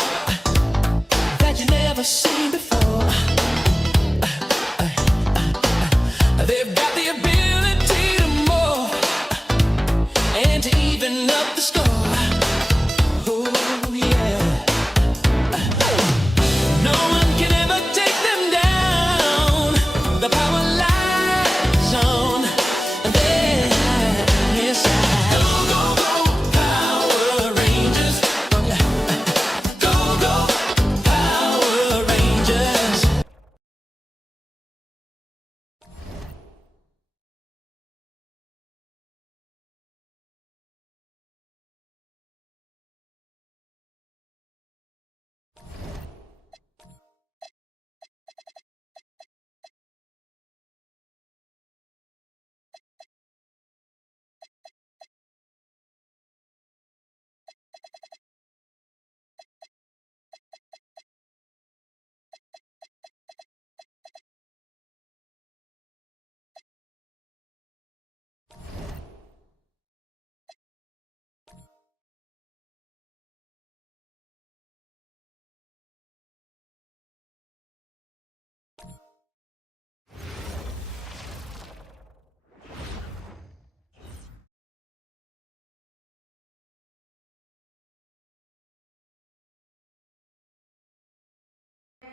that you never seen before. They've got the ability to move and to even up the score. Oh yeah. No one can ever take them down. The power lies on their side. Go, go, go, Power Rangers. Go, go, Power Rangers.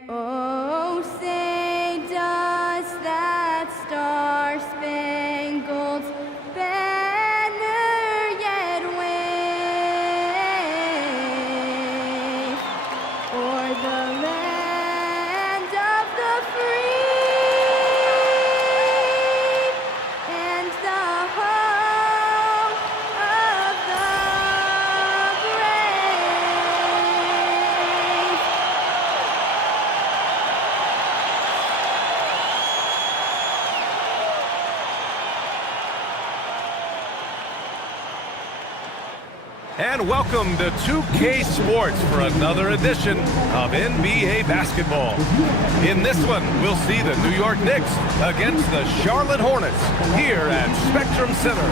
Oh, say does that star-spangled banner And welcome to 2K Sports for another edition of NBA basketball. In this one, we'll see the New York Knicks against the Charlotte Hornets here at Spectrum Center.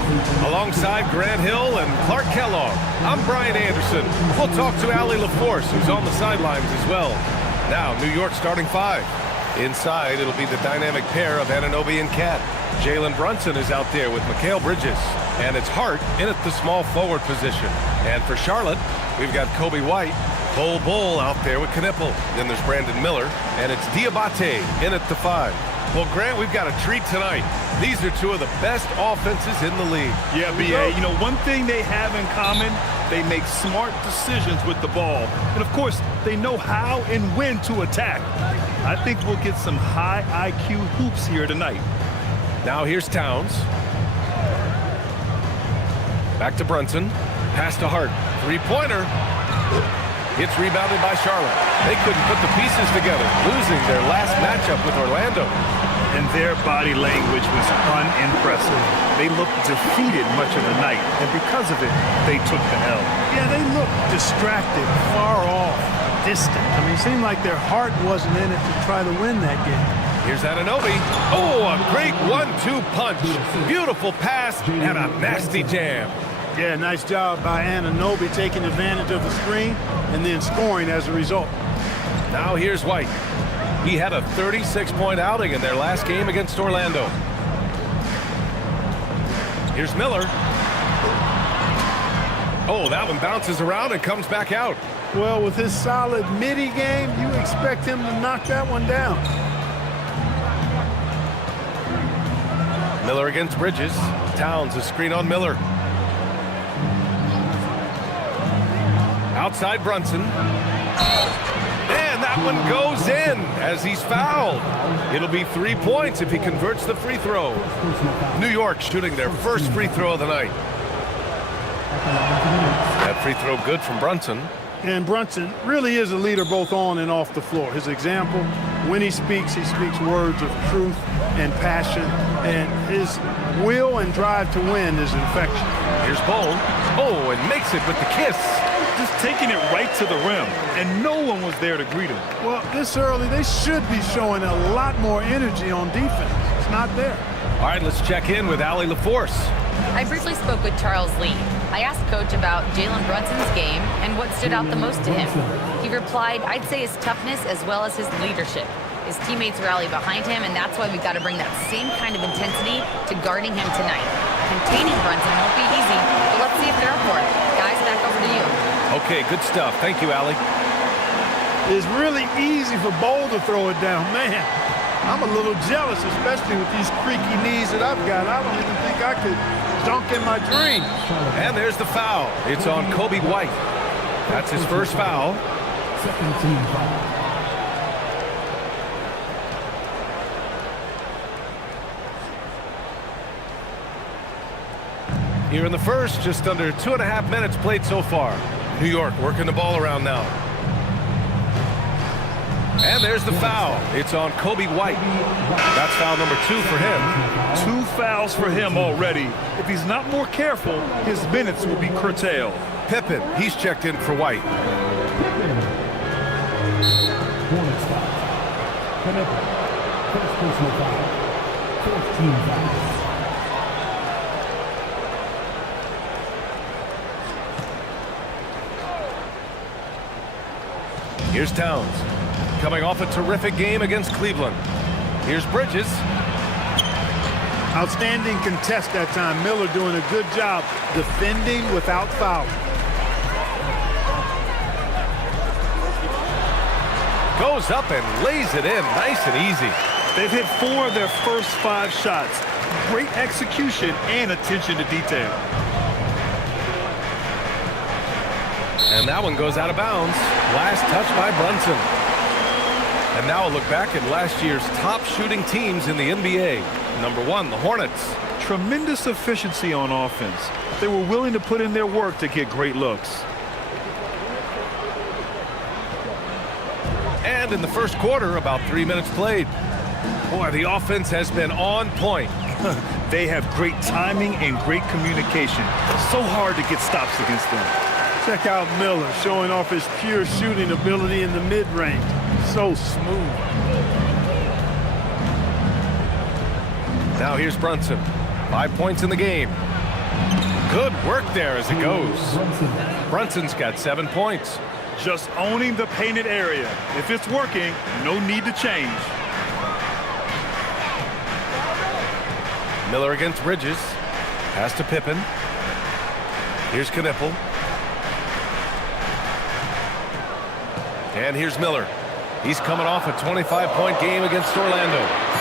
Alongside Grant Hill and Clark Kellogg, I'm Brian Anderson. We'll talk to Allie LaForce, who's on the sidelines as well. Now, New York starting five. Inside, it'll be the dynamic pair of Anunoby and Cat. Jalen Brunson is out there with Mikal Bridges. And it's Hart in at the small forward position. And for Charlotte, we've got Kobe White. Bol out there with Knipple. Then there's Brandon Miller. And it's Diabate in at the five. Well, Grant, we've got a treat tonight. These are two of the best offenses in the league. Yeah, B.A., you know, one thing they have in common, they make smart decisions with the ball. And, of course, they know how and when to attack. I think we'll get some high IQ hoops here tonight. Now here's Towns. Back to Brunson. Pass to Hart. Three-pointer. It's rebounded by Charlotte. They couldn't put the pieces together, losing their last matchup with Orlando. And their body language was unimpressive. They looked defeated much of the night, and because of it, they took the L. Yeah, they looked distracted, far off, distant. I mean, it seemed like their heart wasn't in it to try to win that game. Here's Anunoby. Oh, a great 1-2 punch. Beautiful pass and a nasty jam. Yeah, nice job by Anunoby taking advantage of the screen and then scoring as a result. Now here's White. He had a 36-point outing in their last game against Orlando. Here's Miller. Oh, that one bounces around and comes back out. Well, with his solid midi game, you expect him to knock that one down. Miller against Bridges. Towns a screen on Miller. Outside Brunson. And that one goes in as he's fouled. It'll be 3 points if he converts the free throw. New York shooting their first free throw of the night. That free throw good from Brunson. And Brunson really is a leader both on and off the floor. His example, when he speaks words of truth and passion. And his will and drive to win is infectious. Here's Bol. Oh, and makes it with the kiss. Just taking it right to the rim, and no one was there to greet him. Well, this early, they should be showing a lot more energy on defense. It's not there. All right, let's check in with Allie LaForce. I briefly spoke with Charles Lee. I asked Coach about Jalen Brunson's game and what stood out the most to him. He replied, I'd say his toughness as well as his leadership. His teammates rally behind him, and that's why we've got to bring that same kind of intensity to guarding him tonight. Containing Brunson won't be easy, but let's see if they're up for it. Guys, back over to you. Okay, good stuff. Thank you, Allie. It's really easy for Bol to throw it down. Man, I'm a little jealous, especially with these creaky knees that I've got. I don't even think I could dunk in my dreams. And there's the foul. It's on Kobe White. That's his first foul. Second team foul. Here in the first, just under 2.5 minutes played so far. New York working the ball around now. And there's the foul. It's on Kobe White. That's foul number 2 for him. 2 fouls for him already. If he's not more careful, his minutes will be curtailed. Pippen, he's checked in for White. Hornets foul. Knipple. First personal foul. Fourth team foul. Here's Towns, coming off a terrific game against Cleveland. Here's Bridges. Outstanding contest that time. Miller doing a good job defending without fouling. Goes up and lays it in nice and easy. They've hit 4 of their first 5 shots. Great execution and attention to detail. And that one goes out of bounds. Last touch by Brunson. And now a look back at last year's top shooting teams in the NBA. Number 1, the Hornets. Tremendous efficiency on offense. They were willing to put in their work to get great looks. And in the first quarter, about 3 minutes played. Boy, the offense has been on point. They have great timing and great communication. So hard to get stops against them. Check out Miller showing off his pure shooting ability in the mid-range. So smooth. Now here's Brunson. 5 points in the game. Good work there as it goes. Brunson's got 7 points. Just owning the painted area. If it's working, no need to change. Miller against Bridges. Pass to Pippen. Here's Knipple. And here's Miller. He's coming off a 25-point game against Orlando.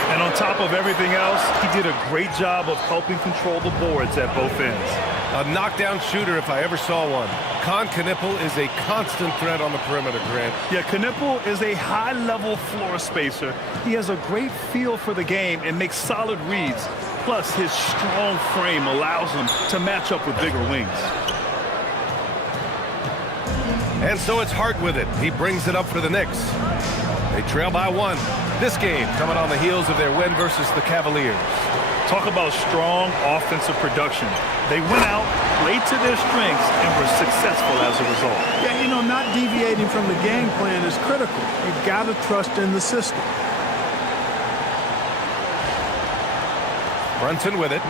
And on top of everything else, he did a great job of helping control the boards at both ends. A knockdown shooter if I ever saw one. Con Knipple is a constant threat on the perimeter, Grant. Yeah, Knipple is a high-level floor spacer. He has a great feel for the game and makes solid reads. Plus, his strong frame allows him to match up with bigger wings. And so it's Hart with it. He brings it up for the Knicks. They trail by 1. This game coming on the heels of their win versus the Cavaliers. Talk about strong offensive production. They went out, played to their strengths, and were successful as a result. Yeah, you know, not deviating from the game plan is critical. You've got to trust in the system. Brunson with it.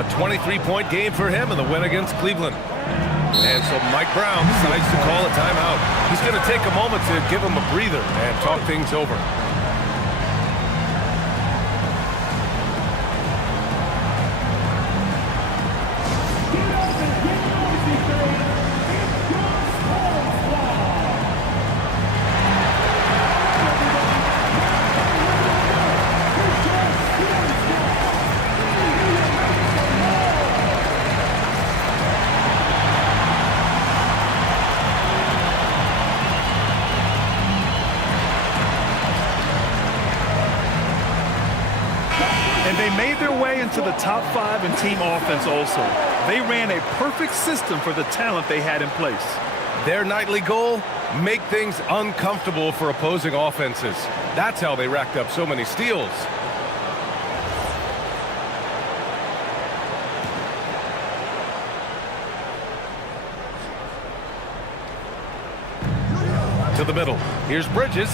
A 23-point game for him in the win against Cleveland. And so Mike Brown decides to call a timeout. He's going to take a moment to give him a breather and talk things over. And they made their way into the top 5 in team offense also. They ran a perfect system for the talent they had in place. Their nightly goal, make things uncomfortable for opposing offenses. That's how they racked up so many steals. To the middle. Here's Bridges,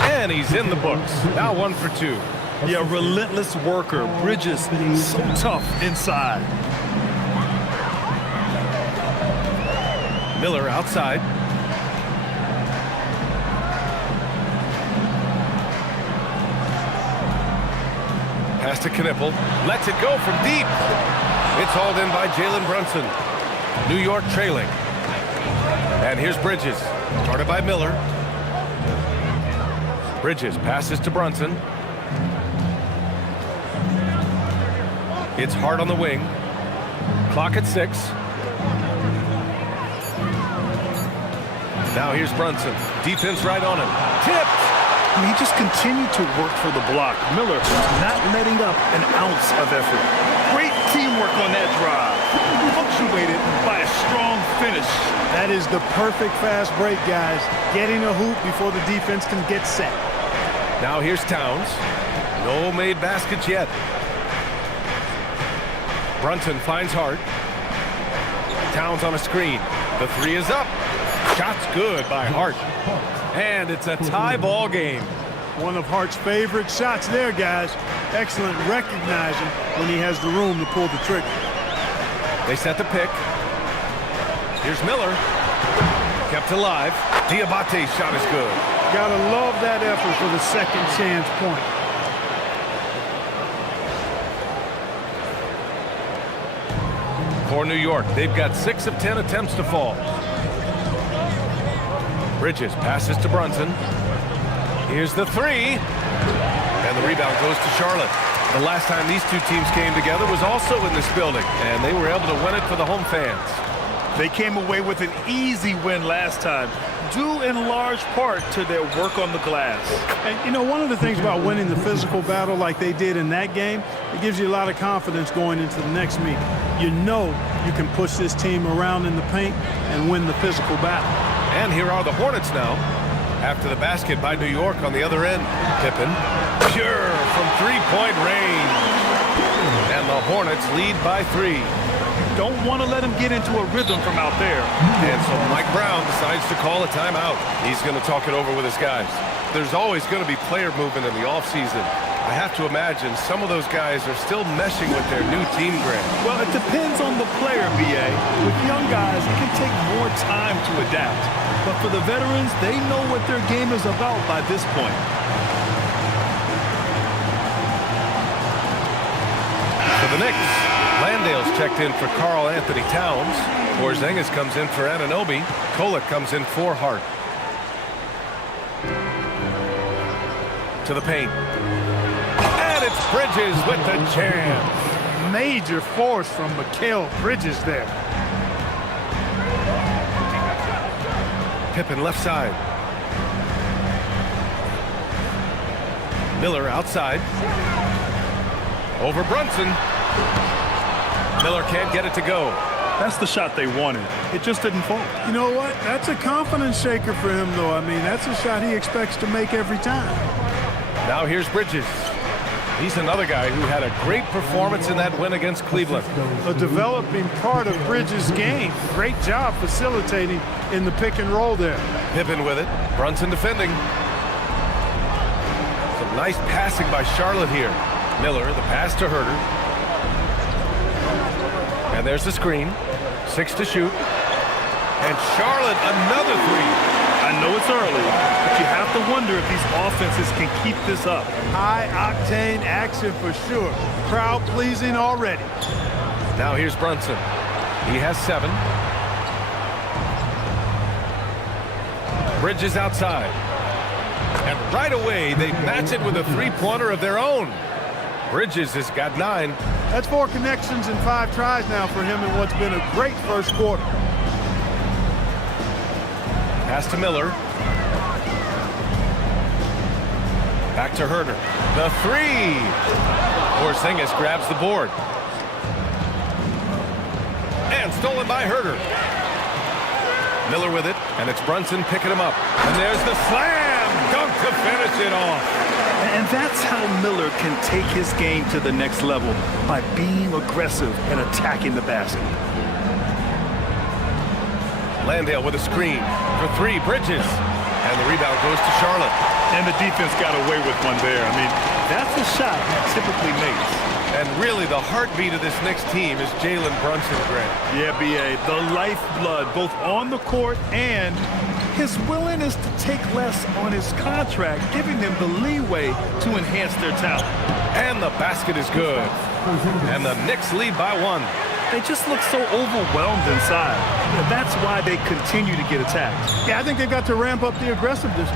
and he's in the books. Now 1 for 2. Yeah, relentless worker. Bridges, so tough inside. Miller outside. Pass to Knipple. Lets it go from deep. It's hauled in by Jalen Brunson. New York trailing. And here's Bridges. Started by Miller. Bridges passes to Brunson. It's Hart on the wing. Clock at 6. Now here's Brunson. Defense right on him. Tipped! He just continued to work for the block. Miller not letting up an ounce of effort. Great teamwork on that drive. Punctuated by a strong finish. That is the perfect fast break, guys. Getting a hoop before the defense can get set. Now here's Towns. No made baskets yet. Brunson finds Hart. Towns on a screen. The 3 is up. Shot's good by Hart. And it's a tie ball game. One of Hart's favorite shots there, guys. Excellent recognizing when he has the room to pull the trigger. They set the pick. Here's Miller. Kept alive. Diabate's shot is good. Gotta love that effort for the second chance point. For New York, they've got 6 of 10 attempts to fall. Bridges passes to Brunson. Here's the 3. And the rebound goes to Charlotte. The last time these two teams came together was also in this building, and they were able to win it for the home fans. They came away with an easy win last time, due in large part to their work on the glass. And, you know, one of the things about winning the physical battle like they did in that game, it gives you a lot of confidence going into the next meeting. You know you can push this team around in the paint and win the physical battle. And here are the Hornets now. After the basket by New York on the other end. Pippen, pure from 3-point range. And the Hornets lead by 3. Don't want to let him get into a rhythm from out there. And so Mike Brown decides to call a timeout. He's going to talk it over with his guys. There's always going to be player movement in the offseason. I have to imagine some of those guys are still meshing with their new team, Grant. Well, it depends on the player, B.A. With young guys, it can take more time to adapt. But for the veterans, they know what their game is about by this point. For the Knicks, Landale's checked in for Karl Anthony Towns. Porzingis comes in for Anunoby. Kolek comes in for Hart. To the paint. And it's Bridges with the jam. Major force from Mikal Bridges there. Pippen left side. Miller outside. Over Brunson. Miller can't get it to go. That's the shot they wanted. It just didn't fall. You know what? That's a confidence shaker for him, though. I mean, that's a shot he expects to make every time. Now here's Bridges. He's another guy who had a great performance in that win against Cleveland. A developing part of Bridges' game. Great job facilitating in the pick and roll there. Pippen with it. Brunson defending. Some nice passing by Charlotte here. Miller, the pass to Herter. And there's the screen. 6 to shoot. And Charlotte, another three. I know it's early, but you have to wonder if these offenses can keep this up. High-octane action for sure. Crowd-pleasing already. Now here's Brunson. He has 7. Bridges outside. And right away, they match it with a three-pointer of their own. Bridges has got 9. That's 4 connections and 5 tries now for him in what's been a great first quarter. Pass to Miller. Back to Herter. The 3. Porzingis grabs the board. And stolen by Herter. Miller with it, and it's Brunson picking him up. And there's the slam dunk to finish it off. And that's how Miller can take his game to the next level, by being aggressive and attacking the basket. Landale with a screen for 3. Bridges. And the rebound goes to Charlotte. And the defense got away with one there. I mean, that's a shot he typically makes. And really, the heartbeat of this Knicks team is Jalen Brunson, Grant. Yeah, B.A., the lifeblood, both on the court and his willingness to take less on his contract, giving them the leeway to enhance their talent. And the basket is good. And the Knicks lead by 1. They just look so overwhelmed inside. That's why they continue to get attacked. Yeah, I think they got to ramp up the aggressiveness.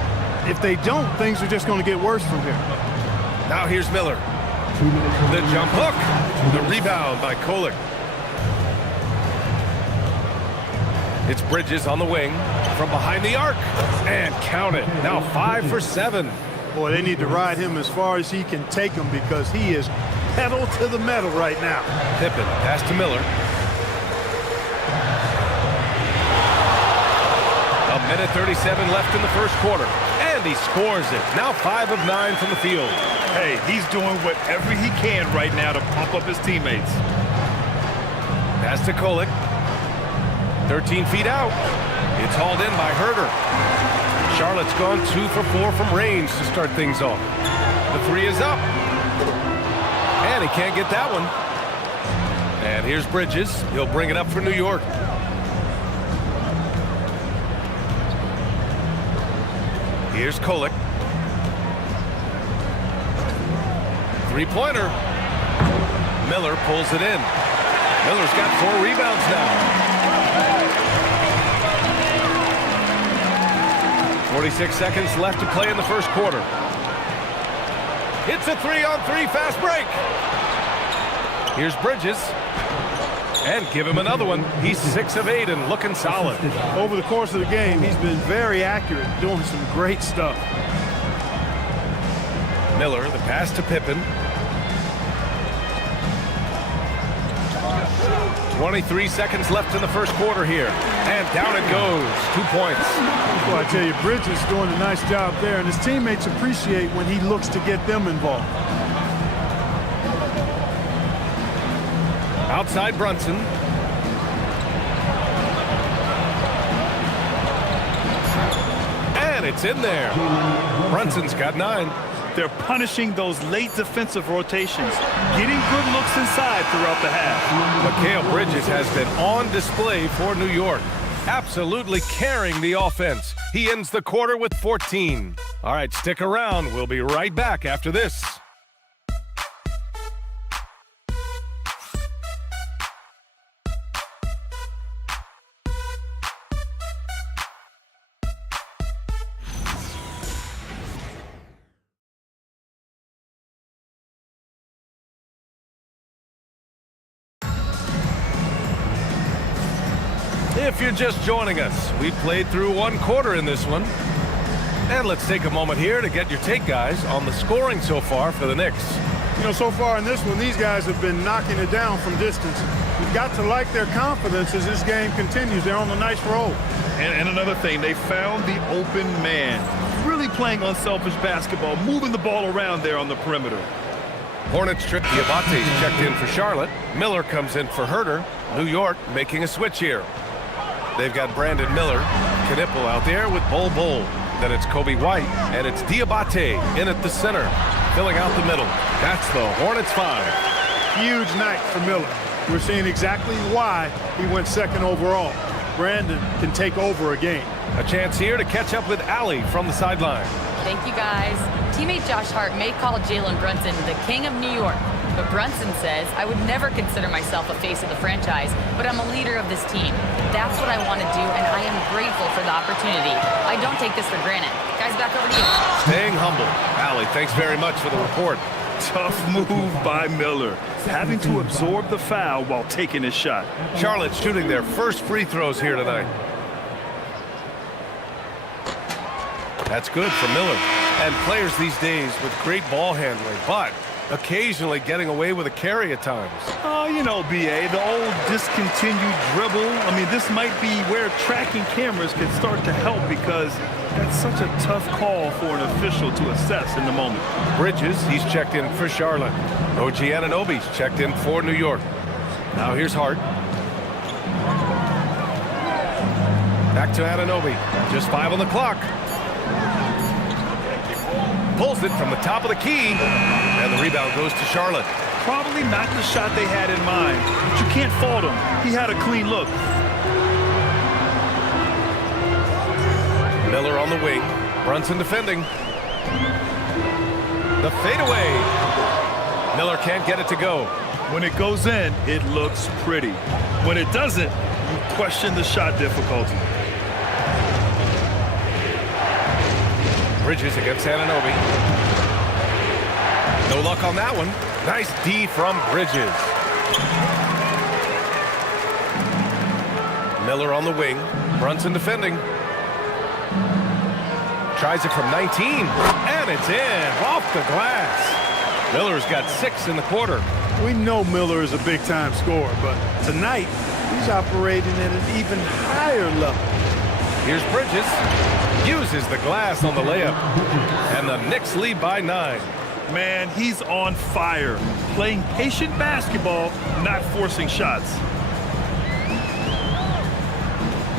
If they don't, things are just going to get worse from here. Now here's Miller. The jump hook. The rebound by Kolek. It's Bridges on the wing from behind the arc. And count it. Now 5 for 7. Boy, they need to ride him as far as he can take him because he is pedal to the metal right now. Pippen, pass to Miller. A minute 37 left in the first quarter. And he scores it. Now 5 of 9 from the field. Hey, he's doing whatever he can right now to pump up his teammates. Pass to Kolek. 13 feet out. It's hauled in by Herter. Charlotte's gone 2 for 4 from range to start things off. The 3 is up. And he can't get that one. And here's Bridges. He'll bring it up for New York. Here's Kolek. Three-pointer. Miller pulls it in. Miller's got 4 rebounds now. 46 seconds left to play in the first quarter. It's a 3-on-3 fast break. Here's Bridges. And give him another one. He's 6 of 8 and looking solid. Over the course of the game, he's been very accurate, doing some great stuff. Miller, the pass to Pippen. 23 seconds left in the first quarter here. And down it goes. 2 points. Well, I tell you, Bridges doing a nice job there, and his teammates appreciate when he looks to get them involved. Outside Brunson. And it's in there. Brunson's got 9. They're punishing those late defensive rotations, getting good looks inside throughout the half. Mikal Bridges has been on display for New York, absolutely carrying the offense. He ends the quarter with 14. All right, stick around. We'll be right back after this. If you're just joining us, we played through 1 quarter in this one. And let's take a moment here to get your take, guys, on the scoring so far for the Knicks. You know, so far in this one, these guys have been knocking it down from distance. You've got to like their confidence as this game continues. They're on a nice roll. And another thing, they found the open man. Really playing unselfish basketball, moving the ball around there on the perimeter. Hornets trip. Diabate's checked in for Charlotte. Miller comes in for Herter. New York making a switch here. They've got Brandon Miller, Knipple out there with Bol Bol. Then it's Kobe White, and it's Diabate in at the center, filling out the middle. That's the Hornets 5. Huge night for Miller. We're seeing exactly why he went 2nd overall. Brandon can take over a game. A chance here to catch up with Allie from the sideline. Thank you, guys. Teammate Josh Hart may call Jalen Brunson the king of New York, but Brunson says, I would never consider myself a face of the franchise, but I'm a leader of this team. That's what I want to do, and I am grateful for the opportunity. I don't take this for granted. Guys, back over to you. Staying humble. Allie, thanks very much for the report. Tough move by Miller, having to absorb the foul while taking his shot. Charlotte's shooting their first free throws here tonight. That's good for Miller. And players these days with great ball handling, but occasionally getting away with a carry at times. Oh, you know, B.A., the old discontinued dribble. I mean, this might be where tracking cameras can start to help because that's such a tough call for an official to assess in the moment. Bridges, he's checked in for Charlotte. OG Anunoby's checked in for New York. Now here's Hart. Back to Anunoby. Just 5 on the clock. Pulls it from the top of the key. And the rebound goes to Charlotte. Probably not the shot they had in mind, but you can't fault him. He had a clean look. Miller on the wing. Brunson defending. The fadeaway. Miller can't get it to go. When it goes in, it looks pretty. When it doesn't, you question the shot difficulty. Bridges against Anunoby. No luck on that one. Nice D from Bridges. Miller on the wing. Brunson defending. Tries it from 19. And it's in. Off the glass. Miller's got 6 in the quarter. We know Miller is a big-time scorer, but tonight he's operating at an even higher level. Here's Bridges. Uses the glass on the layup. And the Knicks lead by 9. Man, he's on fire. Playing patient basketball, not forcing shots.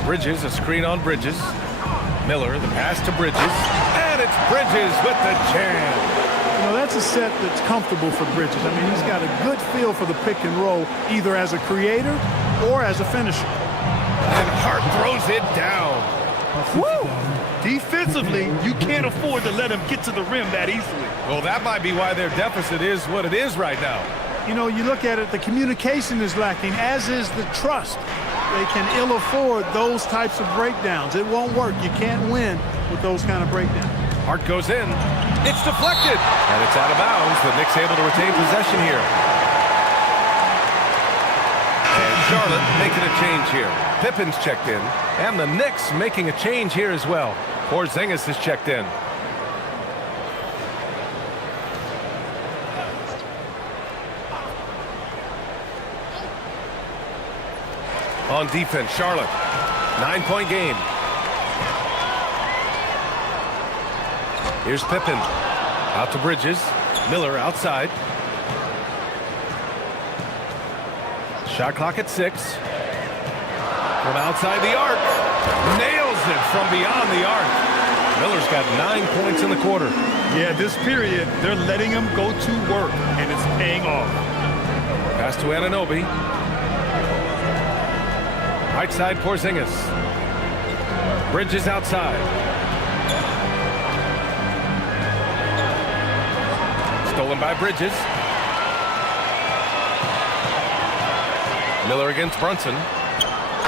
Bridges, a screen on Bridges. Miller, the pass to Bridges. And it's Bridges with the jam. You know, that's a set that's comfortable for Bridges. I mean, he's got a good feel for the pick and roll, either as a creator or as a finisher. And Hart throws it down. Woo! Defensively, you can't afford to let him get to the rim that easily. Well, that might be why their deficit is what it is right now. You know, you look at it, the communication is lacking, as is the trust. They can ill afford those types of breakdowns. It won't work. You can't win with those kind of breakdowns. Hart goes in. It's deflected. And it's out of bounds. The Knicks able to retain possession here. And Charlotte making a change here. Pippen's checked in. And the Knicks making a change here as well. Porzingis is checked in. On defense, Charlotte. 9-point game. Here's Pippen. Out to Bridges. Miller outside. Shot clock at 6. From outside the arc. Nails it from beyond the arc. Miller's got 9 points in the quarter. Yeah, this period, they're letting him go to work, and it's paying off. Pass to Anunoby. Right side, Porzingis. Bridges outside. Stolen by Bridges. Miller against Brunson.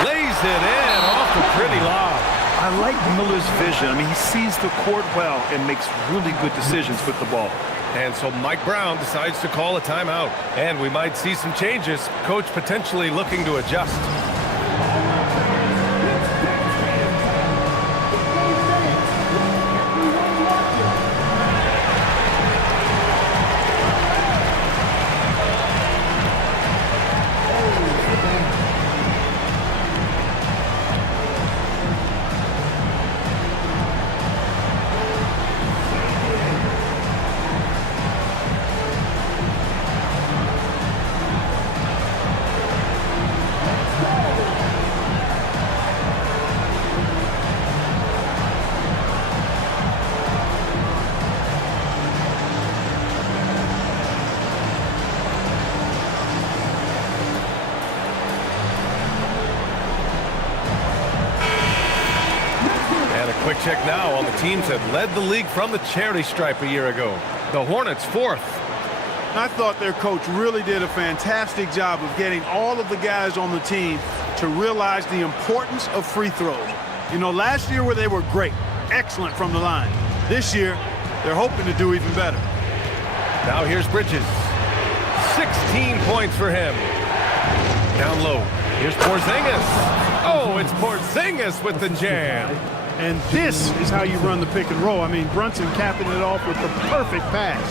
Lays it in off the pretty lob. I like Miller's vision. I mean, he sees the court well and makes really good decisions with the ball. And so Mike Brown decides to call a timeout. And we might see some changes. Coach potentially looking to adjust. Quick check now on the teams that led the league from the charity stripe a year ago. The Hornets 4th. I thought their coach really did a fantastic job of getting all of the guys on the team to realize the importance of free throws. You know, last year where they were great, excellent from the line. This year, they're hoping to do even better. Now here's Bridges. 16 points for him. Down low. Here's Porzingis. Oh, it's Porzingis with the jam. And this is how you run the pick and roll. I mean, Brunson capping it off with the perfect pass.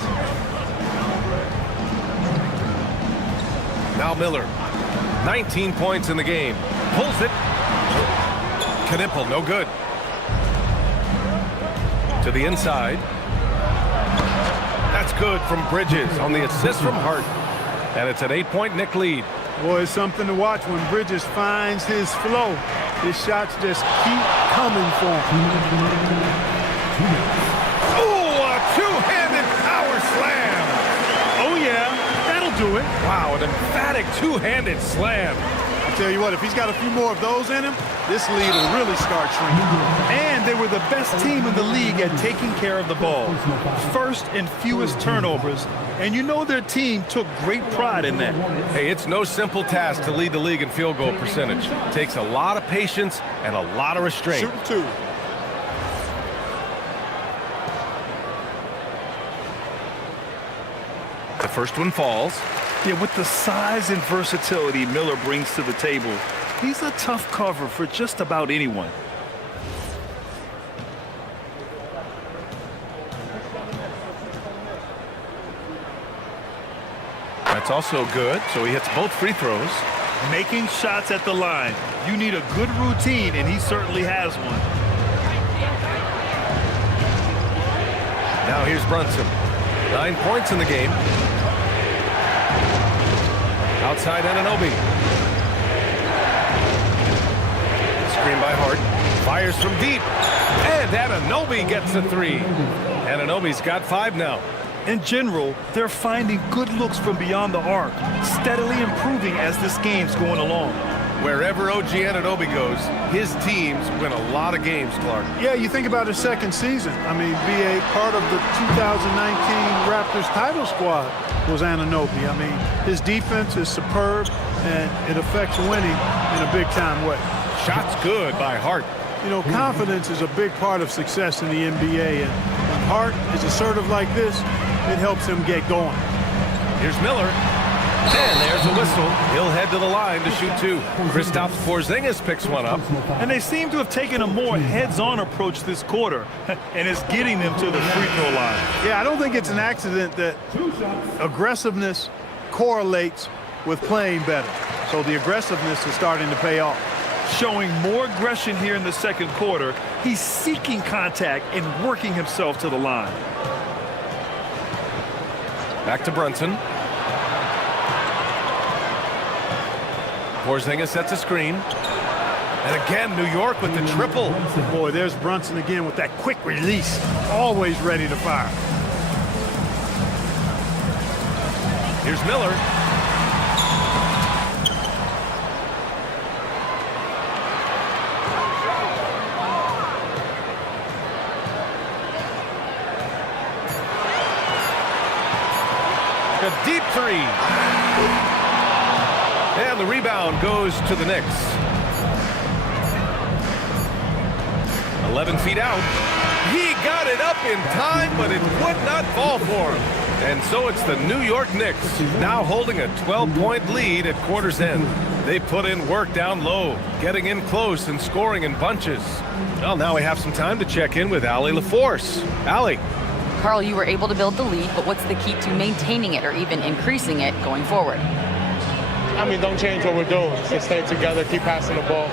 Now Miller. 19 points in the game. Pulls it. Knipple, no good. To the inside. That's good from Bridges on the assist from Hart. And it's an 8-point Knick lead. Boy, it's something to watch when Bridges finds his flow. His shots just keep coming for him. Oh, a two-handed power slam. Oh, yeah, that'll do it. Wow, an emphatic two-handed slam. I tell you what, if he's got a few more of those in him, this lead will really start shrinking. And they were the best team in the league at taking care of the ball. First and fewest turnovers. And you know their team took great pride in that. Hey, it's no simple task to lead the league in field goal percentage. It takes a lot of patience and a lot of restraint. Shooting two. The first one falls. Yeah, with the size and versatility Miller brings to the table, he's a tough cover for just about anyone. That's also good, so he hits both free throws. Making shots at the line. You need a good routine, and he certainly has one. Now here's Brunson. 9 points in the game. Outside Anunoby. Screen by Hart. Fires from deep. And Anunoby gets a three. Anunoby's got 5 now. In general, they're finding good looks from beyond the arc, steadily improving as this game's going along. Wherever OG Anunoby goes, his teams win a lot of games, Clark. Yeah, you think about his second season. I mean, be a part of the 2019 Raptors title squad was Anunoby. I mean, his defense is superb, and it affects winning in a big-time way. Shots good by Hart. You know, confidence is a big part of success in the NBA, and when Hart is assertive like this, it helps him get going. Here's Miller. And there's a whistle. He'll head to the line to shoot 2. Kristaps Porzingis picks one up. And they seem to have taken a more heads-on approach this quarter, and it's getting them to the free throw line. Yeah, I don't think it's an accident that aggressiveness correlates with playing better. So the aggressiveness is starting to pay off. Showing more aggression here in the second quarter. He's seeking contact and working himself to the line. Back to Brunson. Porzingis sets a screen. And again, New York with the triple. Boy, there's Brunson again with that quick release. Always ready to fire. Here's Miller. A deep three. And the rebound goes to the Knicks. 11 feet out. He got it up in time, but it would not fall for him. And so it's the New York Knicks now holding a 12-point lead at quarter's end. They put in work down low, getting in close and scoring in bunches. Well, now we have some time to check in with Allie LaForce. Allie. Carl, you were able to build the lead, but what's the key to maintaining it or even increasing it going forward? I mean, don't change what we're doing. Just stay together, keep passing the ball,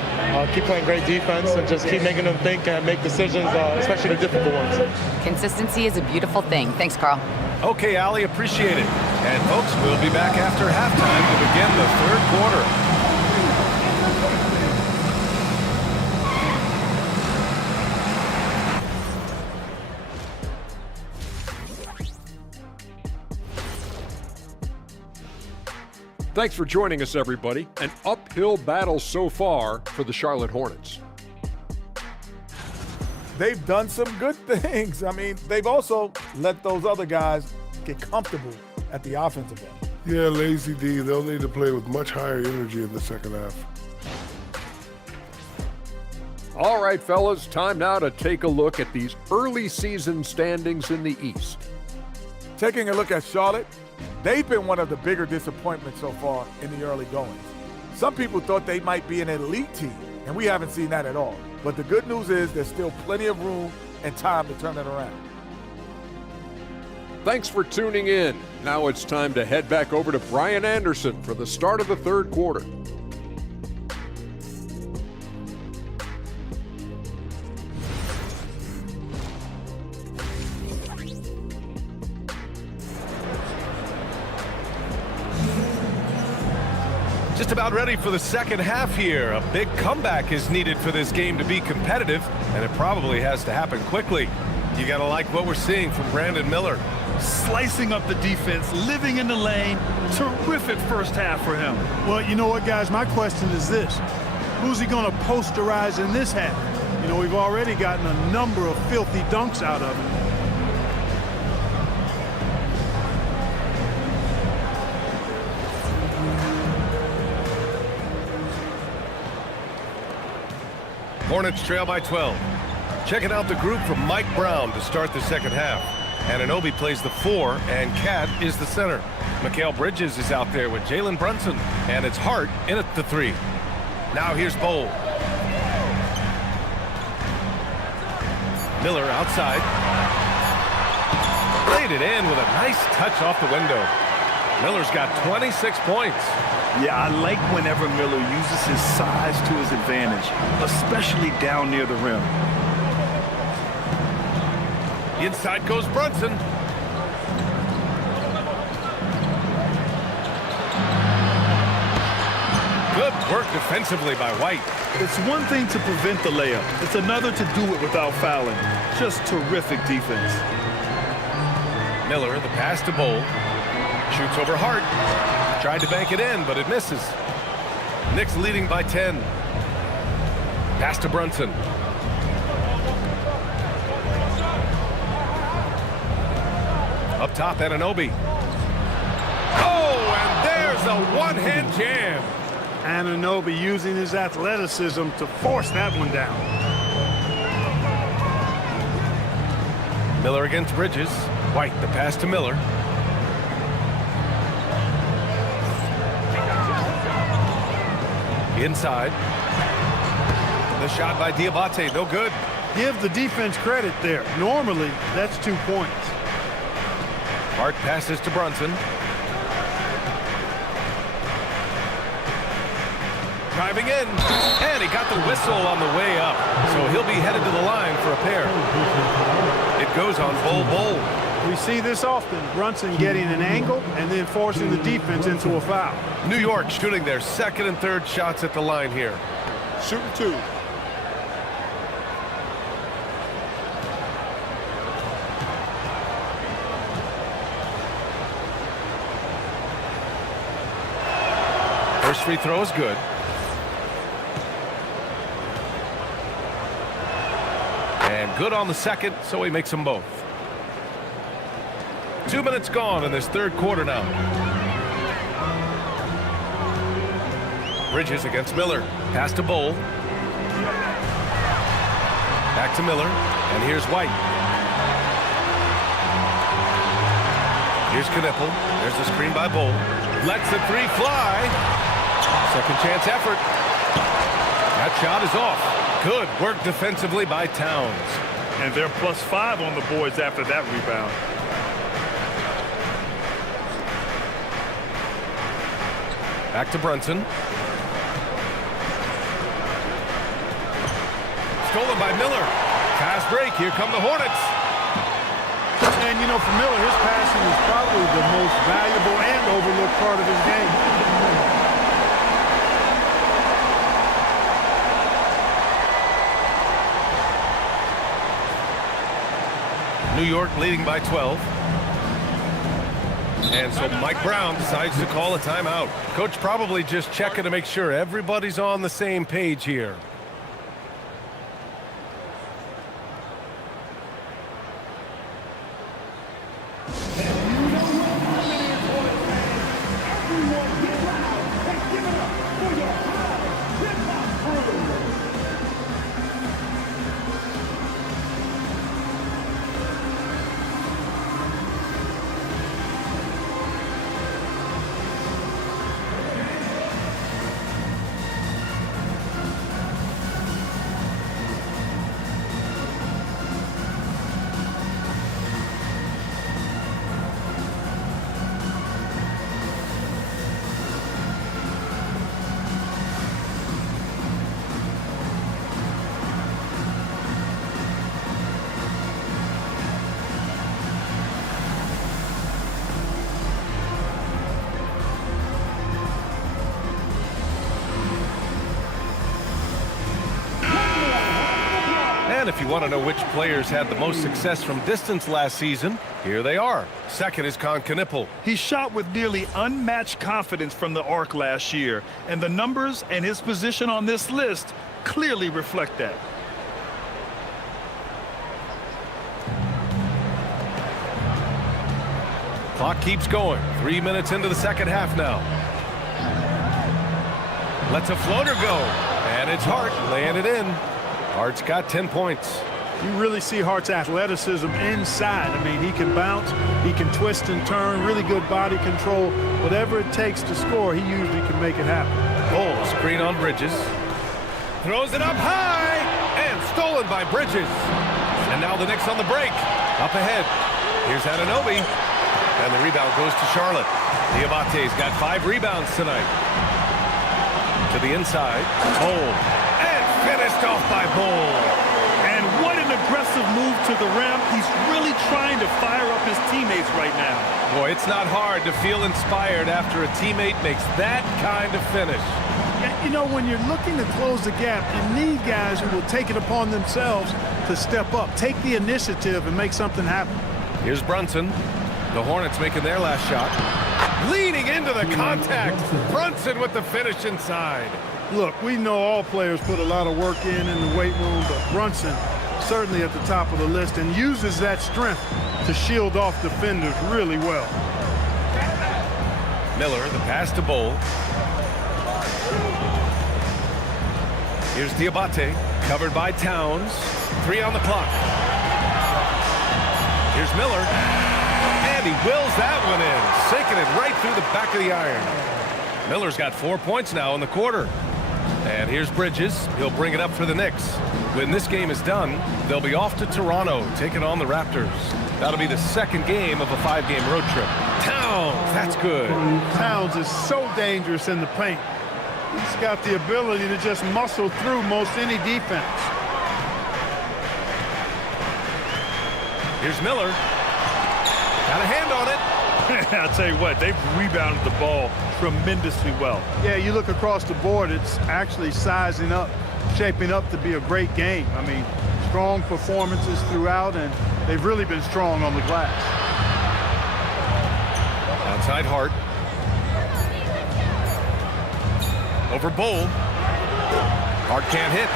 keep playing great defense, and just keep making them think and make decisions, especially the difficult ones. Consistency is a beautiful thing. Thanks, Carl. Okay, Allie, appreciate it. And folks, we'll be back after halftime to begin the third quarter. Thanks for joining us, everybody. An uphill battle so far for the Charlotte Hornets. They've done some good things. I mean, they've also let those other guys get comfortable at the offensive end. Yeah, Lazy D, they'll need to play with much higher energy in the second half. All right, fellas, time now to take a look at these early season standings in the East. Taking a look at Charlotte, they've been one of the bigger disappointments so far in the early goings. Some people thought they might be an elite team, and we haven't seen that at all. But the good news is there's still plenty of room and time to turn it around. Thanks for tuning in. Now it's time to head back over to Brian Anderson for the start of the third quarter. Just about ready for the second half here. A big comeback is needed for this game to be competitive, and it probably has to happen quickly. You gotta like what we're seeing from Brandon Miller. Slicing up the defense, living in the lane. Terrific first half for him. Well, you know what, guys? My question is this. Who's he going to posterize in this half? You know, we've already gotten a number of filthy dunks out of him. Hornets trail by 12. Checking out the group from Mike Brown to start the second half. Anunoby plays the 4, and Cat is the center. Mikal Bridges is out there with Jalen Brunson, and it's Hart in at the 3. Now here's Bowl. Miller outside. Laid it in with a nice touch off the window. Miller's got 26 points. Yeah, I like whenever Miller uses his size to his advantage, especially down near the rim. Inside goes Brunson. Good work defensively by White. It's one thing to prevent the layup. It's another to do it without fouling. Just terrific defense. Miller, the pass to Bowl. Shoots over Hart. Tried to bank it in, but it misses. Knicks leading by 10. Pass to Brunson. Up top, Anunoby. Oh, and there's a one-hand jam. Anunoby using his athleticism to force that one down. Miller against Bridges. White, the pass to Miller. Inside. The shot by Diabate, no good. Give the defense credit there. Normally, that's 2 points. Hart passes to Brunson. Driving in, and he got the whistle on the way up, so he'll be headed to the line for a pair. It goes on Bowl. We see this often, Brunson getting an angle and then forcing the defense into a foul. New York shooting their second and third shots at the line here. Shooting 2. First free throw is good. And good on the second, so he makes them both. 2 minutes gone in this third quarter now. Bridges against Miller. Pass to Bowl. Back to Miller. And here's White. Here's Knipple. There's the screen by Bowl. Lets the three fly. Second chance effort. That shot is off. Good work defensively by Towns. And they're +5 on the boards after that rebound. Back to Brunson. Stolen by Miller. Fast break. Here come the Hornets. And, you know, for Miller, his passing is probably the most valuable and overlooked part of his game. New York leading by 12. And so Mike Brown decides to call a timeout. Coach probably just checking to make sure everybody's on the same page here. And if you want to know which players had the most success from distance last season, here they are. Second is Con Knipple. He shot with nearly unmatched confidence from the arc last year, and the numbers and his position on this list clearly reflect that. Clock keeps going. 3 minutes into the second half now. Lets a floater go. And it's Hart laying it in. Hart's got 10 points. You really see Hart's athleticism inside. I mean, he can bounce, he can twist and turn, really good body control. Whatever it takes to score, he usually can make it happen. Oh, screen on Bridges. Throws it up high. And stolen by Bridges. And now the Knicks on the break. Up ahead. Here's Anunoby. And the rebound goes to Charlotte. Diabate's got 5 rebounds tonight. To the inside. Bowl. Finished off by Bowl. And what an aggressive move to the rim. He's really trying to fire up his teammates right now. Boy, it's not hard to feel inspired after a teammate makes that kind of finish. You know, when you're looking to close the gap, you need guys who will take it upon themselves to step up, take the initiative, and make something happen. Here's Brunson. The Hornets making their last shot. Leaning into the contact. Brunson with the finish inside. Look, we know all players put a lot of work in the weight room, but Brunson certainly at the top of the list and uses that strength to shield off defenders really well. Miller, the pass to Bowl. Here's Diabate, covered by Towns. 3 on the clock. Here's Miller. And he wills that one in, sinking it right through the back of the iron. Miller's got 4 points now in the quarter. And here's Bridges. He'll bring it up for the Knicks. When this game is done, they'll be off to Toronto, taking on the Raptors. That'll be the second game of a 5-game road trip. Towns, that's good. Towns is so dangerous in the paint. He's got the ability to just muscle through most any defense. Here's Miller. Got a hand on it. I'll tell you what, they've rebounded the ball tremendously well. Yeah, you look across the board, it's actually sizing up shaping up to be a great game. I mean, strong performances throughout, and they've really been strong on the glass. Outside Hart. Over Bowl. Hart can't hit.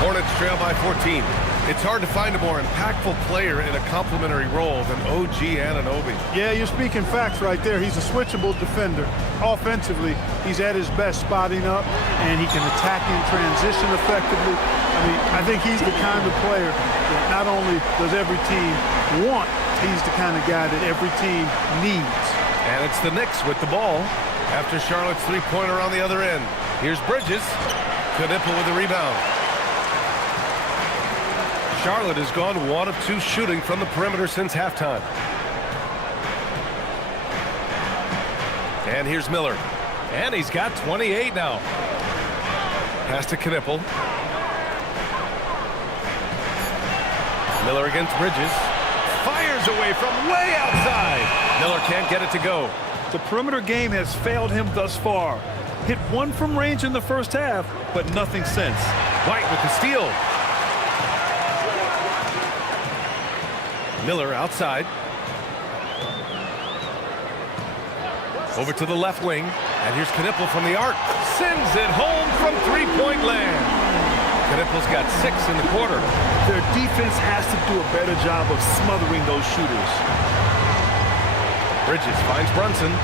Hornets trail by 14. It's hard to find a more impactful player in a complementary role than OG Anunoby. Yeah, you're speaking facts right there. He's a switchable defender. Offensively, he's at his best spotting up, and he can attack in transition effectively. I mean, I think he's the kind of player that not only does every team want, he's the kind of guy that every team needs. And it's the Knicks with the ball after Charlotte's three-pointer on the other end. Here's Bridges. Knipple with the rebound. Charlotte has gone 1 of 2 shooting from the perimeter since halftime. And here's Miller. And he's got 28 now. Pass to Knipple. Miller against Bridges. Fires away from way outside. Miller can't get it to go. The perimeter game has failed him thus far. Hit 1 from range in the first half, but nothing since. White with the steal. Miller outside. Over to the left wing. And here's Knipple from the arc. Sends it home from three-point land. Knipple's got 6 in the quarter. Their defense has to do a better job of smothering those shooters. Bridges finds Brunson.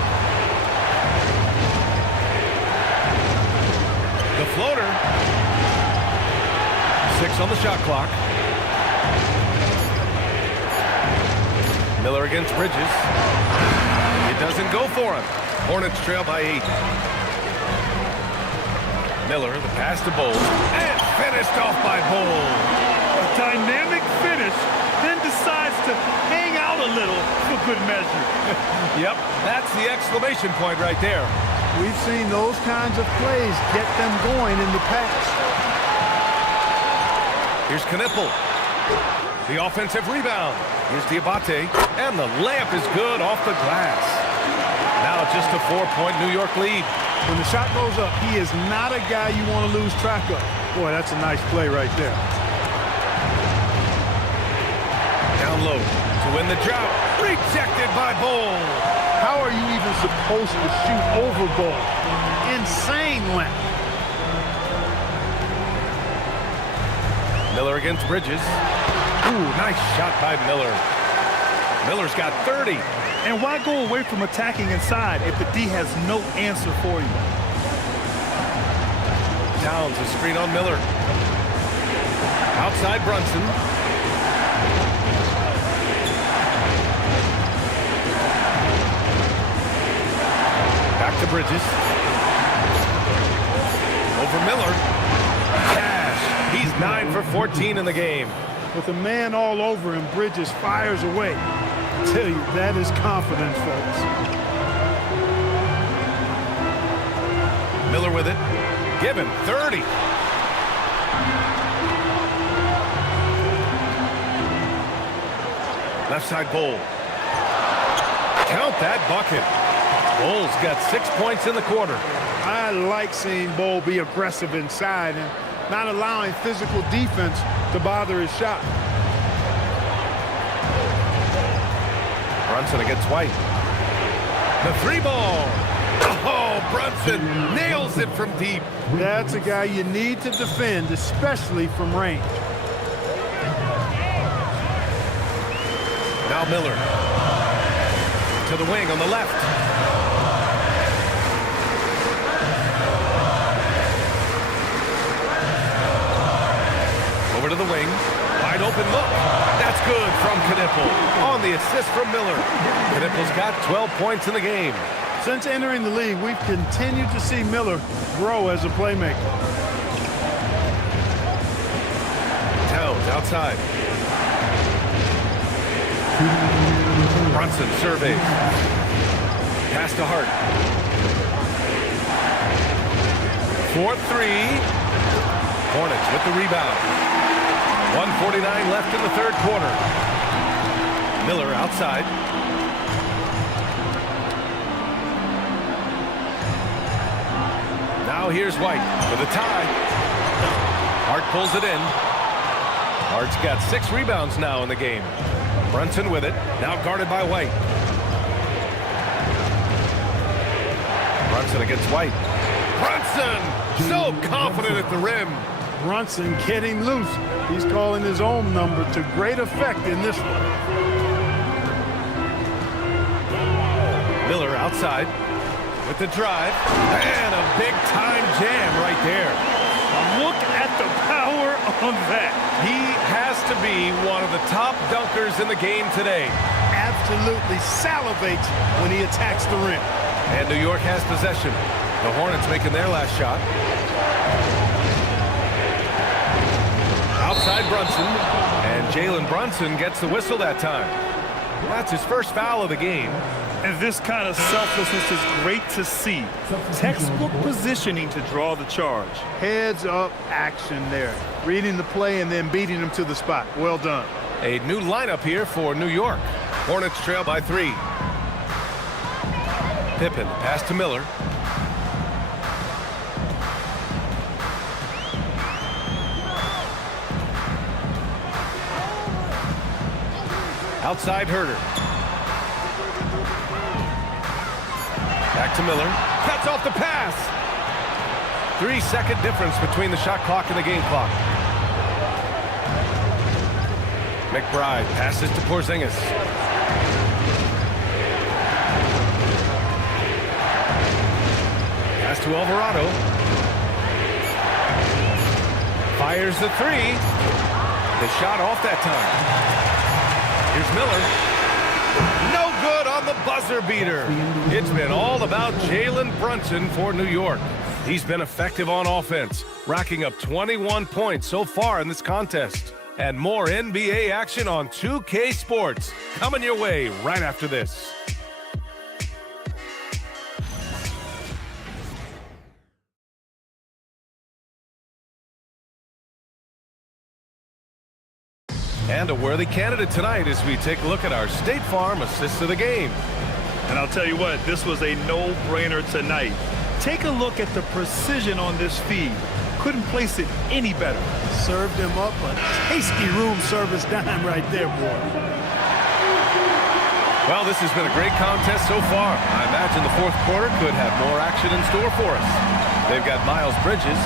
The floater. 6 on the shot clock. Miller against Bridges. It doesn't go for him. Hornets trail by 8. Miller, the pass to Bowl. And finished off by Bowl. A dynamic finish, then decides to hang out a little for good measure. Yep, that's the exclamation point right there. We've seen those kinds of plays get them going in the past. Here's Knipple. The offensive rebound. Here's Diabate. And the layup is good off the glass. Now just a 4-point New York lead. When the shot goes up, he is not a guy you want to lose track of. Boy, that's a nice play right there. Down low to win the job. Rejected by Bowl. How are you even supposed to shoot over Bowl? Insane length. Miller against Bridges. Ooh, nice shot by Miller. Miller's got 30. And why go away from attacking inside if the D has no answer for you? Downs a screen on Miller. Outside Brunson. Back to Bridges. Over Miller. Cash. He's 9 for 14 in the game. With a man all over him, Bridges fires away. I tell you, that is confidence, folks. Miller with it. Given 30. Left side Bowl. Count that bucket. Bowl's got 6 points in the quarter. I like seeing Bowl be aggressive inside and not allowing physical defense to bother his shot. Brunson against White. The 3-ball. Oh, Brunson nails it from deep. That's a guy you need to defend, especially from range. Now Miller. To the wing on the left. Over to the wing. Wide open look. That's good from Knipple. On the assist from Miller. Knipple's got 12 points in the game. Since entering the league, we've continued to see Miller grow as a playmaker. Towns outside. Brunson surveys. Pass to Hart. 4-3. Hornets with the rebound. 1:49 left in the third quarter. Miller outside. Now Now here's White for the tie. Hart pulls it in. Hart's got 6 rebounds now in the game. Brunson with it, now guarded by White. Brunson against White. Brunson, so confident at the rim. Brunson getting loose. He's calling his own number to great effect in this one. Miller outside with the drive, and a big-time jam right there. Look at the power on that. He has to be one of the top dunkers in the game today. Absolutely salivates when he attacks the rim. And New York has possession. The Hornets making their last shot. Outside Brunson, and Jalen Brunson gets the whistle that time. That's his first foul of the game. And this kind of selflessness is great to see. Textbook positioning to draw the charge. Heads up action there. Reading the play and then beating him to the spot. Well done. A new lineup here for New York. Hornets trail by 3. Pippen, pass to Miller. Outside Herter. Back to Miller. Cuts off the pass. 3-second difference between the shot clock and the game clock. McBride passes to Porzingis. Pass to Alvarado. Fires the 3. The shot off that time. Here's Miller. No good on the buzzer beater. It's been all about Jalen Brunson for New York. He's been effective on offense, racking up 21 points so far in this contest. And more NBA action on 2K Sports coming your way right after this. And a worthy candidate tonight as we take a look at our State Farm assist of the game. And I'll tell you what, this was a no-brainer tonight. Take a look at the precision on this feed. Couldn't place it any better. Served him up a tasty room service dime right there, boy. Well, this has been a great contest so far. I imagine the fourth quarter could have more action in store for us. They've got Miles Bridges,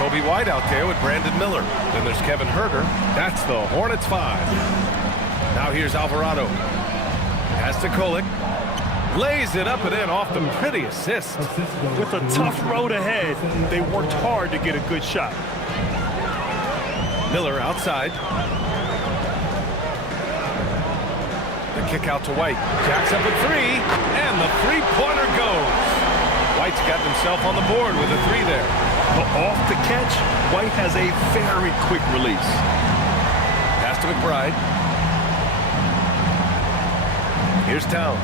Kobe White out there with Brandon Miller. Then there's Kevin Herter. That's the Hornets 5. Now here's Alvarado. Pass to Kolek. Lays it up and in off the pretty assist. With a tough road ahead, they worked hard to get a good shot. Miller outside. The kick out to White. Jacks up at 3, and the three-pointer goes. White's got himself on the board with a 3 there. But off the catch, White has a very quick release. Pass to McBride. Here's Towns.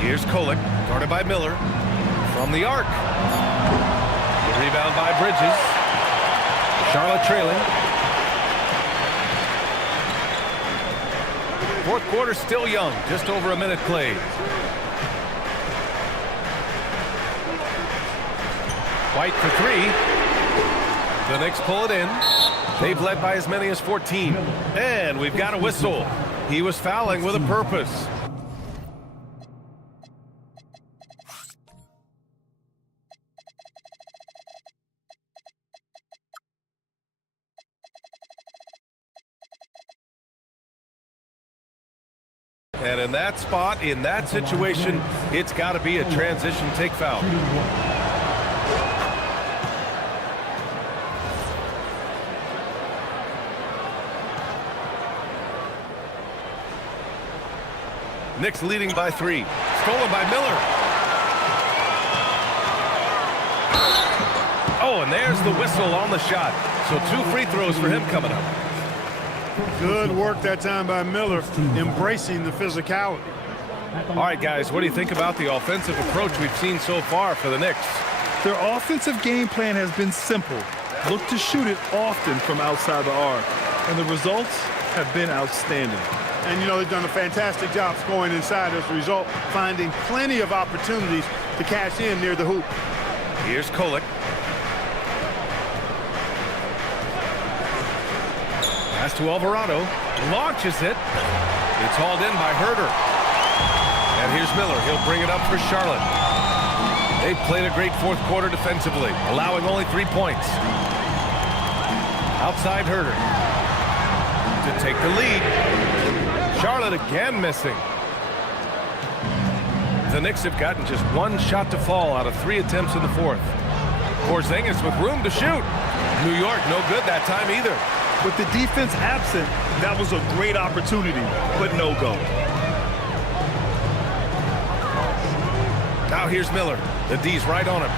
Here's Kolek, guarded by Miller. From the arc. The rebound by Bridges. Charlotte trailing. Fourth quarter still young, just over a minute played. White for 3. The Knicks pull it in. They've led by as many as 14. And we've got a whistle. He was fouling with a purpose. And in that spot, in that situation, it's got to be a transition take foul. Knicks leading by 3. Stolen by Miller. Oh, and there's the whistle on the shot. So 2 free throws for him coming up. Good work that time by Miller, embracing the physicality. All right, guys, what do you think about the offensive approach we've seen so far for the Knicks? Their offensive game plan has been simple. Look to shoot it often from outside the arc. And the results have been outstanding. And, you know, they've done a fantastic job scoring inside as a result, finding plenty of opportunities to cash in near the hoop. Here's Kolek. Pass to Alvarado. Launches it. It's hauled in by Herder. And here's Miller. He'll bring it up for Charlotte. They've played a great fourth quarter defensively, allowing only 3 points. Outside Herder to take the lead. Charlotte again missing. The Knicks have gotten just 1 shot to fall out of 3 attempts in the fourth. Porzingis with room to shoot. New York no good that time either. With the defense absent, that was a great opportunity, but no go. Now here's Miller. The D's right on him.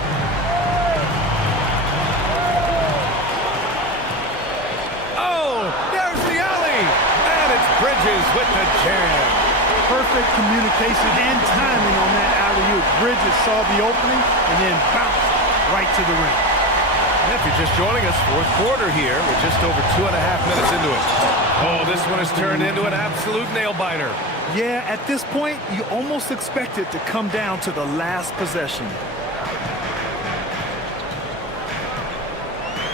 Oh, there's the alley. And it's Bridges with the jam. Perfect communication and timing on that alley-oop. Bridges saw the opening and then bounced right to the rim. And if you're just joining us, fourth quarter here. We're just over 2.5 minutes into it. Oh, this one has turned into an absolute nail-biter. Yeah, at this point, you almost expect it to come down to the last possession.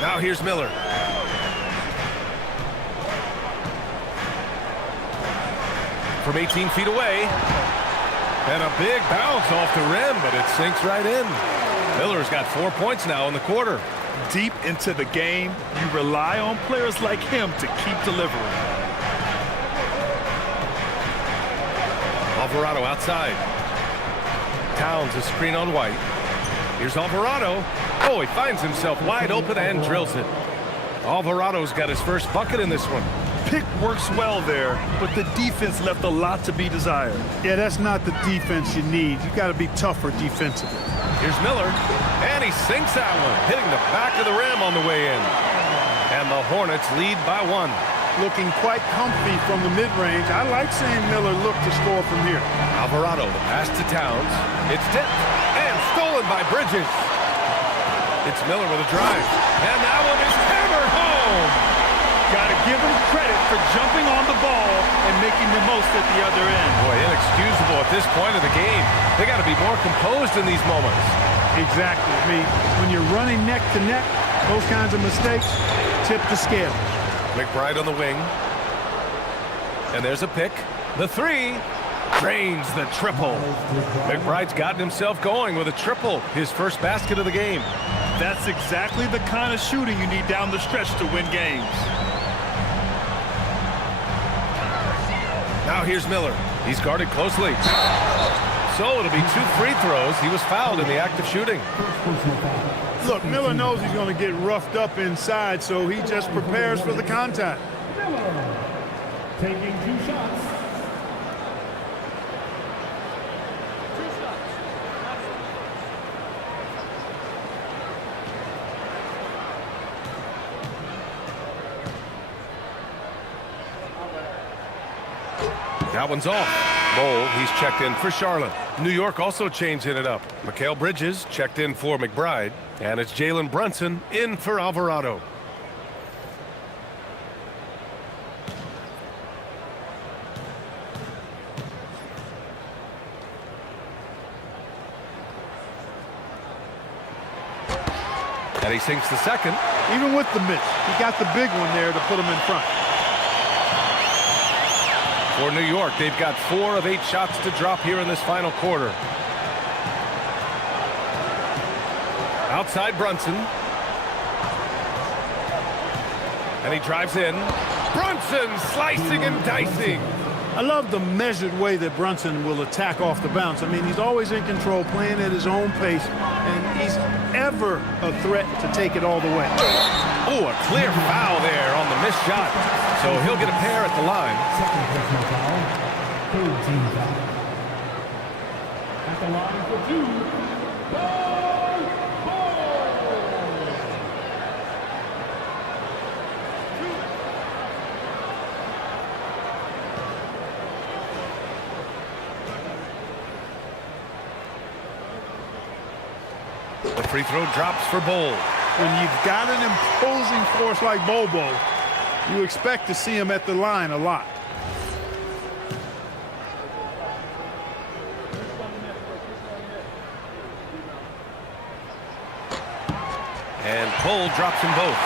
Now here's Miller. From 18 feet away. And a big bounce off the rim, but it sinks right in. Miller's got 4 points now in the quarter. Deep into the game, you rely on players like him to keep delivering. Alvarado outside. Towns a screen on White. Here's Alvarado. Oh, he finds himself wide open and drills it. Alvarado's got his first bucket in this one. Pick works well there, but the defense left a lot to be desired. Yeah, that's not the defense you need. You got to be tougher defensively. Here's Miller, and he sinks that one, hitting the back of the rim on the way in. And the Hornets lead by 1. Looking quite comfy from the mid-range. I like seeing Miller look to score from here. Alvarado, the pass to Towns. It's tipped and stolen by Bridges. It's Miller with a drive. And that one is hammered home. Got to give him credit for jumping on the ball and making the most at the other end. Boy, inexcusable at this point of the game. They got to be more composed in these moments. Exactly. I mean, when you're running neck to neck, those kinds of mistakes tip the scale. McBride on the wing. And there's a pick. The 3 drains the triple. McBride's gotten himself going with a triple, his first basket of the game. That's exactly the kind of shooting you need down the stretch to win games. Now here's Miller. He's guarded closely. So it'll be 2 free throws. He was fouled in the act of shooting. Look, Miller knows he's going to get roughed up inside, so he just prepares for the contact. Miller taking 2 shots. That one's off. Bol, he's checked in for Charlotte. New York also changing it up. Mikal Bridges checked in for McBride. And it's Jalen Brunson in for Alvarado. And he sinks the second. Even with the miss, he got the big one there to put him in front. For New York, they've got 4 of 8 shots to drop here in this final quarter. Outside Brunson. And he drives in. Brunson slicing and dicing. I love the measured way that Brunson will attack off the bounce. I mean, he's always in control, playing at his own pace, and he's ever a threat to take it all the way. Oh, a clear foul there on the missed shot. So he'll get a pair at the line. Second personal foul. Third team foul. At the line for 2. The free throw drops for Bol. When you've got an imposing force like Bobo, you expect to see him at the line a lot. And Bull drops them both.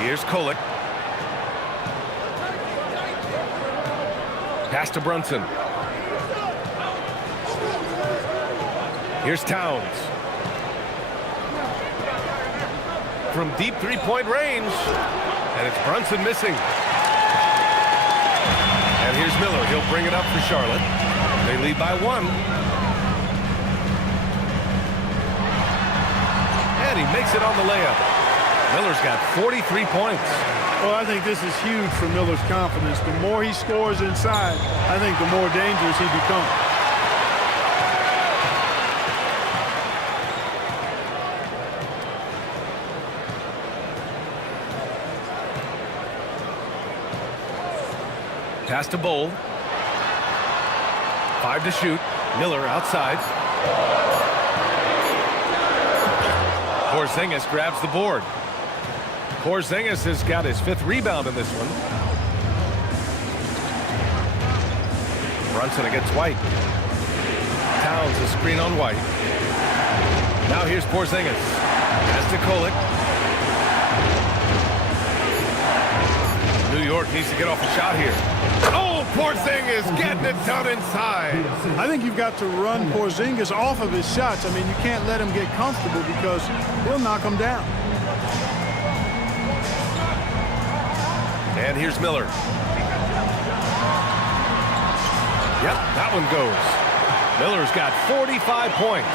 Here's Kolek. Pass to Brunson. Here's Towns. From deep three-point range. And it's Brunson missing. And here's Miller. He'll bring it up for Charlotte. They lead by 1. And he makes it on the layup. Miller's got 43 points. Well, I think this is huge for Miller's confidence. The more he scores inside, I think the more dangerous he becomes. Pass to Bowl. 5 to shoot. Miller outside. Porzingis grabs the board. Porzingis has got his 5th rebound in this one. Brunson against White. Towns a screen on White. Now here's Porzingis. Pass to Kolek. New York needs to get off a shot here. Oh, Porzingis getting it done inside. I think you've got to run Porzingis off of his shots. I mean, you can't let him get comfortable because he'll knock him down. And here's Miller. Yep, that one goes. Miller's got 45 points.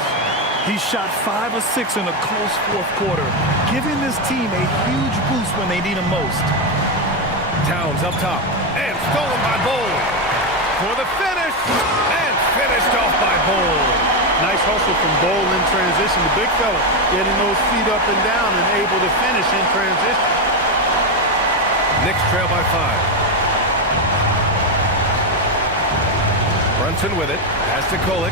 He shot 5 of 6 in a close 4th quarter, giving this team a huge boost when they need him most. Towns up top. And stolen by Bull. For the finish. And finished off by Bull. Nice hustle from Bull in transition. The big fella getting those feet up and down and able to finish in transition. Knicks trail by 5. Brunson with it. Pass to Kolek.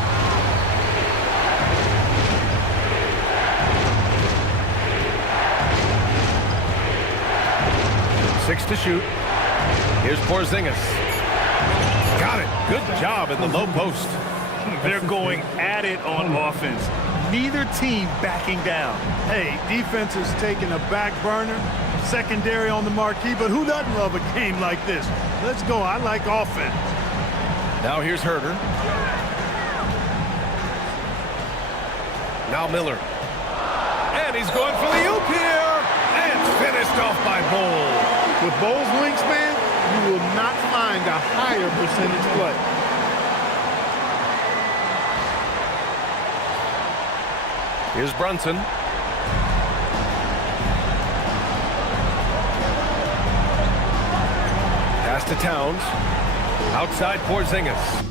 Six to shoot. Here's Porzingis. Got it. Good job in the low post. They're going at it on offense. Neither team backing down. Hey, defense is taking a back burner. Secondary on the marquee, but who doesn't love a game like this? Let's go. I like offense. Now here's Herter. Now Miller. And he's going for the oop here. And finished off by Bull. With Bull's wingspan, you will not find a higher percentage play. Here's Brunson. Pass to Towns. Outside Porzingis.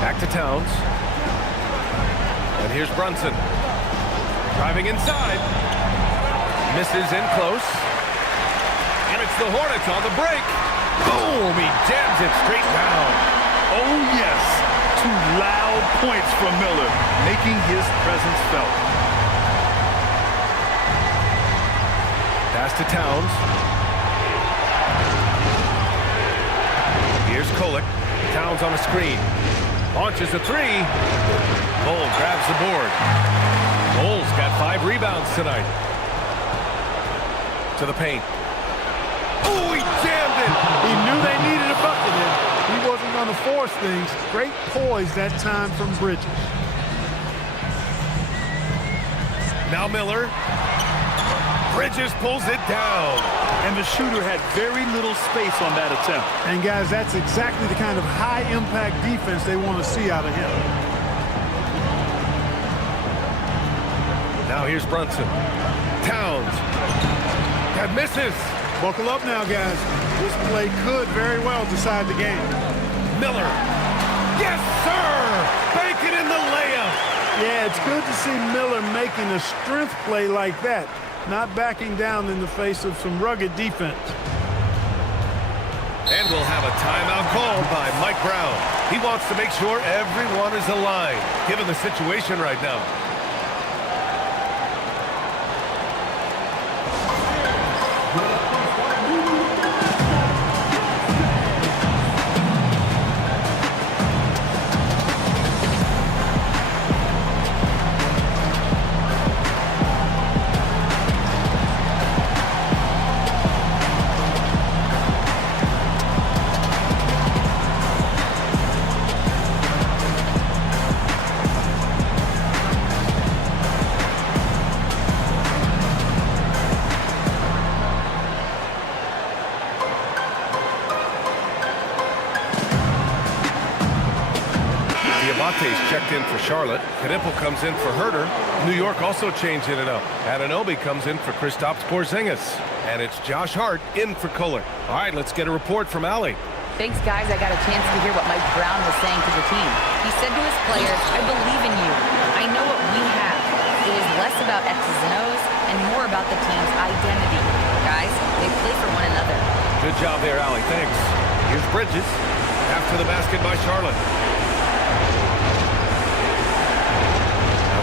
Back to Towns. And here's Brunson. Driving inside. Misses in close. And it's the Hornets on the break. Boom! He jams it straight down. Oh, yes. 2 loud points from Miller, making his presence felt. Pass to Towns. Here's Kolek. Towns on a screen. Launches a 3. Bull grabs the board. Bull's got 5 rebounds tonight. To the paint. Oh, he jammed it! He knew they needed a bucket in. He wasn't going to force things. Great poise that time from Bridges. Now Miller. Bridges pulls it down. And the shooter had very little space on that attempt. And guys, that's exactly the kind of high-impact defense they want to see out of him. Now here's Brunson. Towns. That misses. Buckle up now, guys. This play could very well decide the game. Miller. Yes, sir! Bacon in the layup. Yeah, it's good to see Miller making a strength play like that. Not backing down in the face of some rugged defense. And we'll have a timeout called by Mike Brown. He wants to make sure everyone is aligned, given the situation right now. Diabate's checked in for Charlotte. Knipple comes in for Herter. New York also changing it up. Anunoby comes in for Kristaps Porzingis. And it's Josh Hart in for Kohler. All right, let's get a report from Allie. Thanks, guys. I got a chance to hear what Mike Brown was saying to the team. He said to his players, I believe in you. I know what we have. It is less about X's and O's and more about the team's identity. Guys, they play for one another. Good job there, Allie. Thanks. Here's Bridges. After the basket by Charlotte.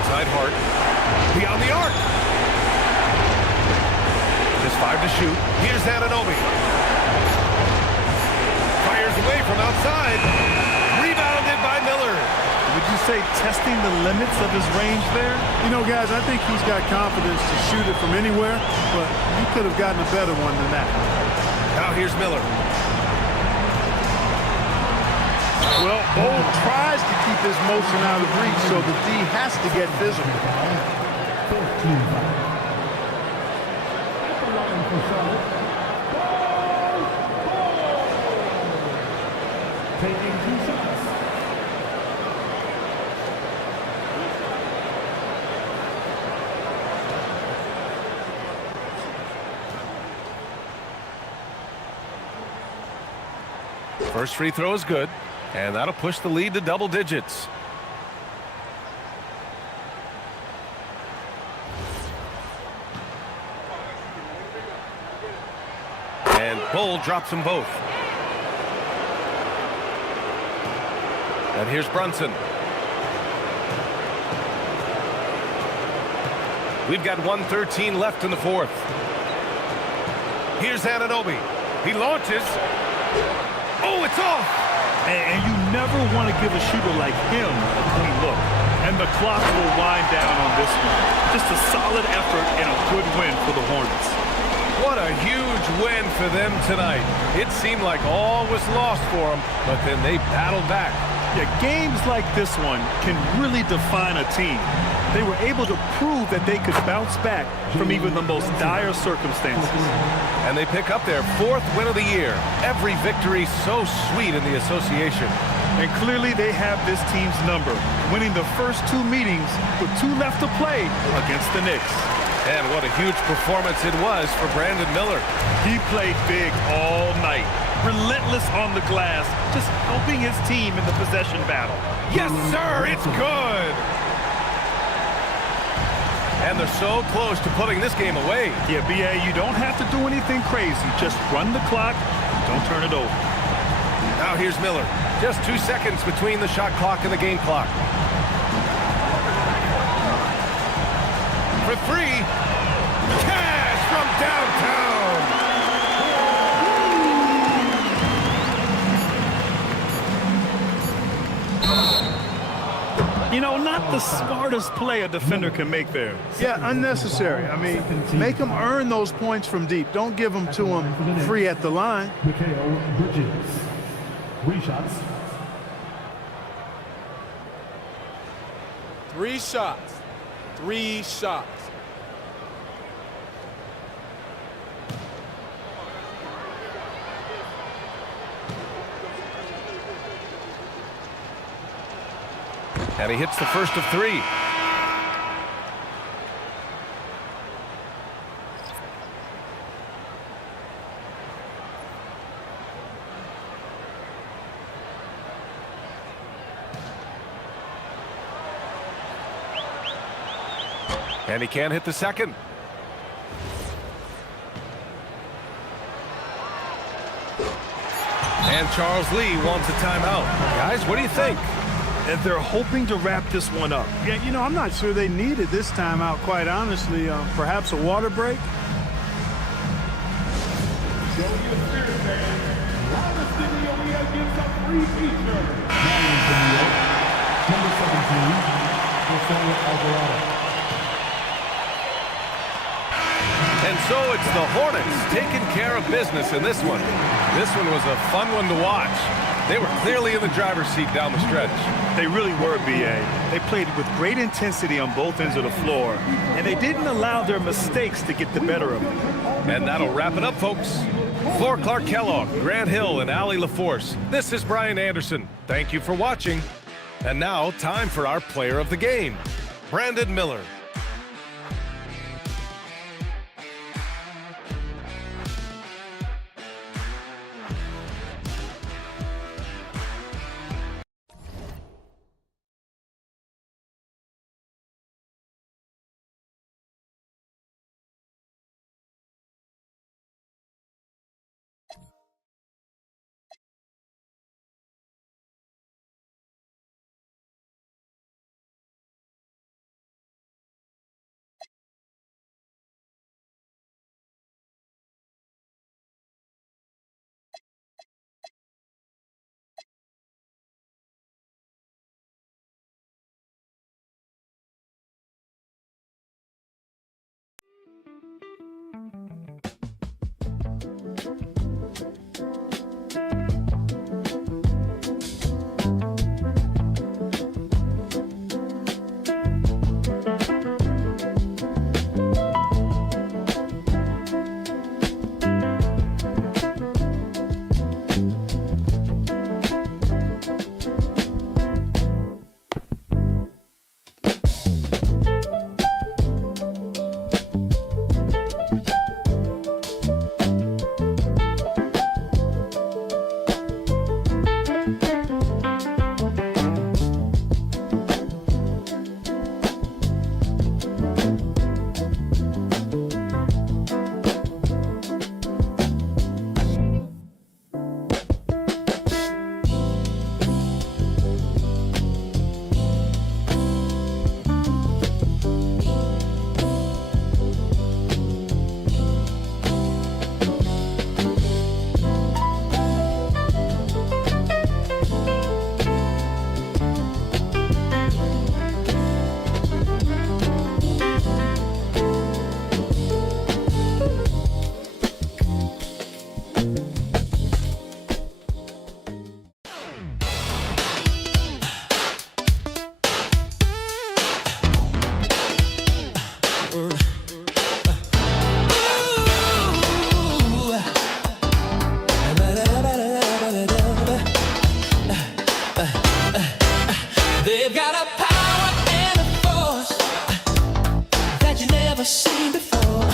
Outside Hart. Beyond the arc. Just 5 to shoot. Here's Anunoby. Fires away from outside. Rebounded by Miller. Would you say testing the limits of his range there? You know, guys, I think he's got confidence to shoot it from anywhere, but he could have gotten a better one than that. Now here's Miller. Well, Bol tries to keep his motion out of reach, so the D has to get physical. Taking 2 shots. First free throw is good, and that'll push the lead to double digits. And Bol drops them both. And here's Brunson. We've got 1:13 left in the fourth. Here's Anunoby. He launches. Oh, it's off! And you never want to give a shooter like him a clean look. And the clock will wind down on this one. Just a solid effort and a good win for the Hornets. What a huge win for them tonight. It seemed like all was lost for them, but then they battled back. Yeah, games like this one can really define a team. They were able to prove that they could bounce back from even the most dire circumstances. And they pick up their 4th win of the year. Every victory so sweet in the association. And clearly they have this team's number, winning the first 2 meetings with 2 left to play against the Knicks. And what a huge performance it was for Brandon Miller. He played big all night, relentless on the glass, just helping his team in the possession battle. Yes, sir, it's good. And they're so close to putting this game away. Yeah, B.A., you don't have to do anything crazy. Just run the clock, don't turn it over. Now here's Miller. Just 2 seconds between the shot clock and the game clock. For 3. Cash from downtown. You know, not the smartest play a defender can make there. Yeah, unnecessary. I mean, make them earn those points from deep. Don't give them to them free at the line. Mikal Bridges. 3 shots. 3 shots. 3 shots. And he hits the first of 3. And he can't hit the second. And Charles Lee wants a timeout. Guys, what do you think? And they're hoping to wrap this one up. Yeah, you know, I'm not sure they needed this timeout, quite honestly. Perhaps a water break? Show your spirit, fans. Robert Studio, we have gives a free feature. Number 17, Rosario Alvarado. And so it's the Hornets taking care of business in this one. This one was a fun one to watch. They were clearly in the driver's seat down the stretch. They really were, B.A. They played with great intensity on both ends of the floor, and they didn't allow their mistakes to get the better of them. And that'll wrap it up, folks. For Clark Kellogg, Grant Hill, and Allie LaForce, this is Brian Anderson. Thank you for watching. And now, time for our player of the game, Brandon Miller. They've got a power and a force that you never seen before.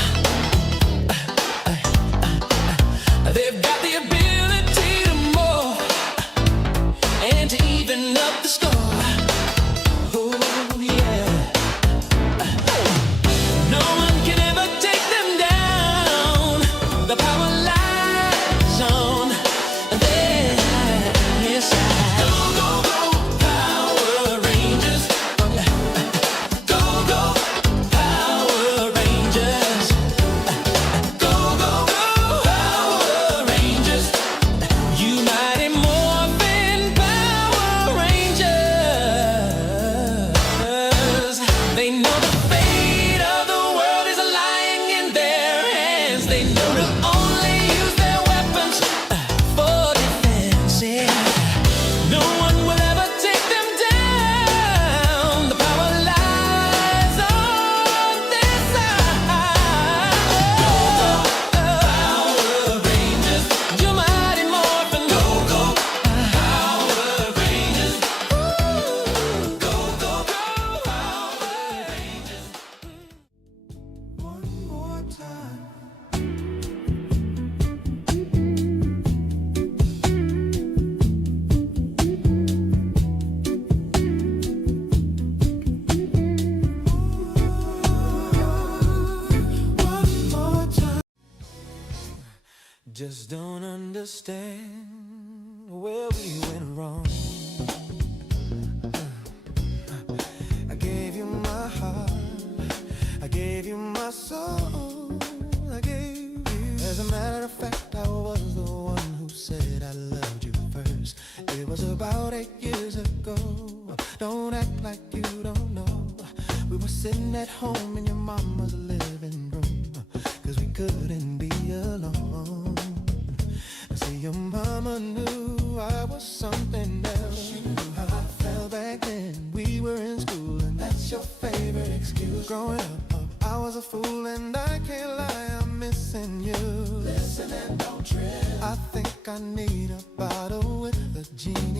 They've got the ability to move and to even up the score. Oh, yeah. No one can ever take them down. The power lies on their side. Go, go, go, Power Rangers. Go, go, Power Rangers. Go, go, go, Power Rangers. You mighty Morphin Power Rangers. They know the fate of the world is lying in their hands. They know to only use their weapons for defense. Yeah. No one will ever take them down. The power lies on their side. Go, go, Power Rangers. You mighty Morphin. Go, go, Power Rangers. Go, go, go, Power Rangers. One more time. One more time. Just don't understand. where we went wrong. I gave you my heart, I gave you my soul, I gave you. As a matter of fact, I was the one who said I loved you first. It was about 8 years ago. Don't act like you don't know. We were sitting at home in your mama's living room, 'cause we couldn't be alone. See, your mama knew I was something else. She knew how I felt back then. We were in school and that's your favorite excuse. Growing up, I was a fool and I can't lie, I'm missing you. Listen and don't trip. I think I need a bottle with a genie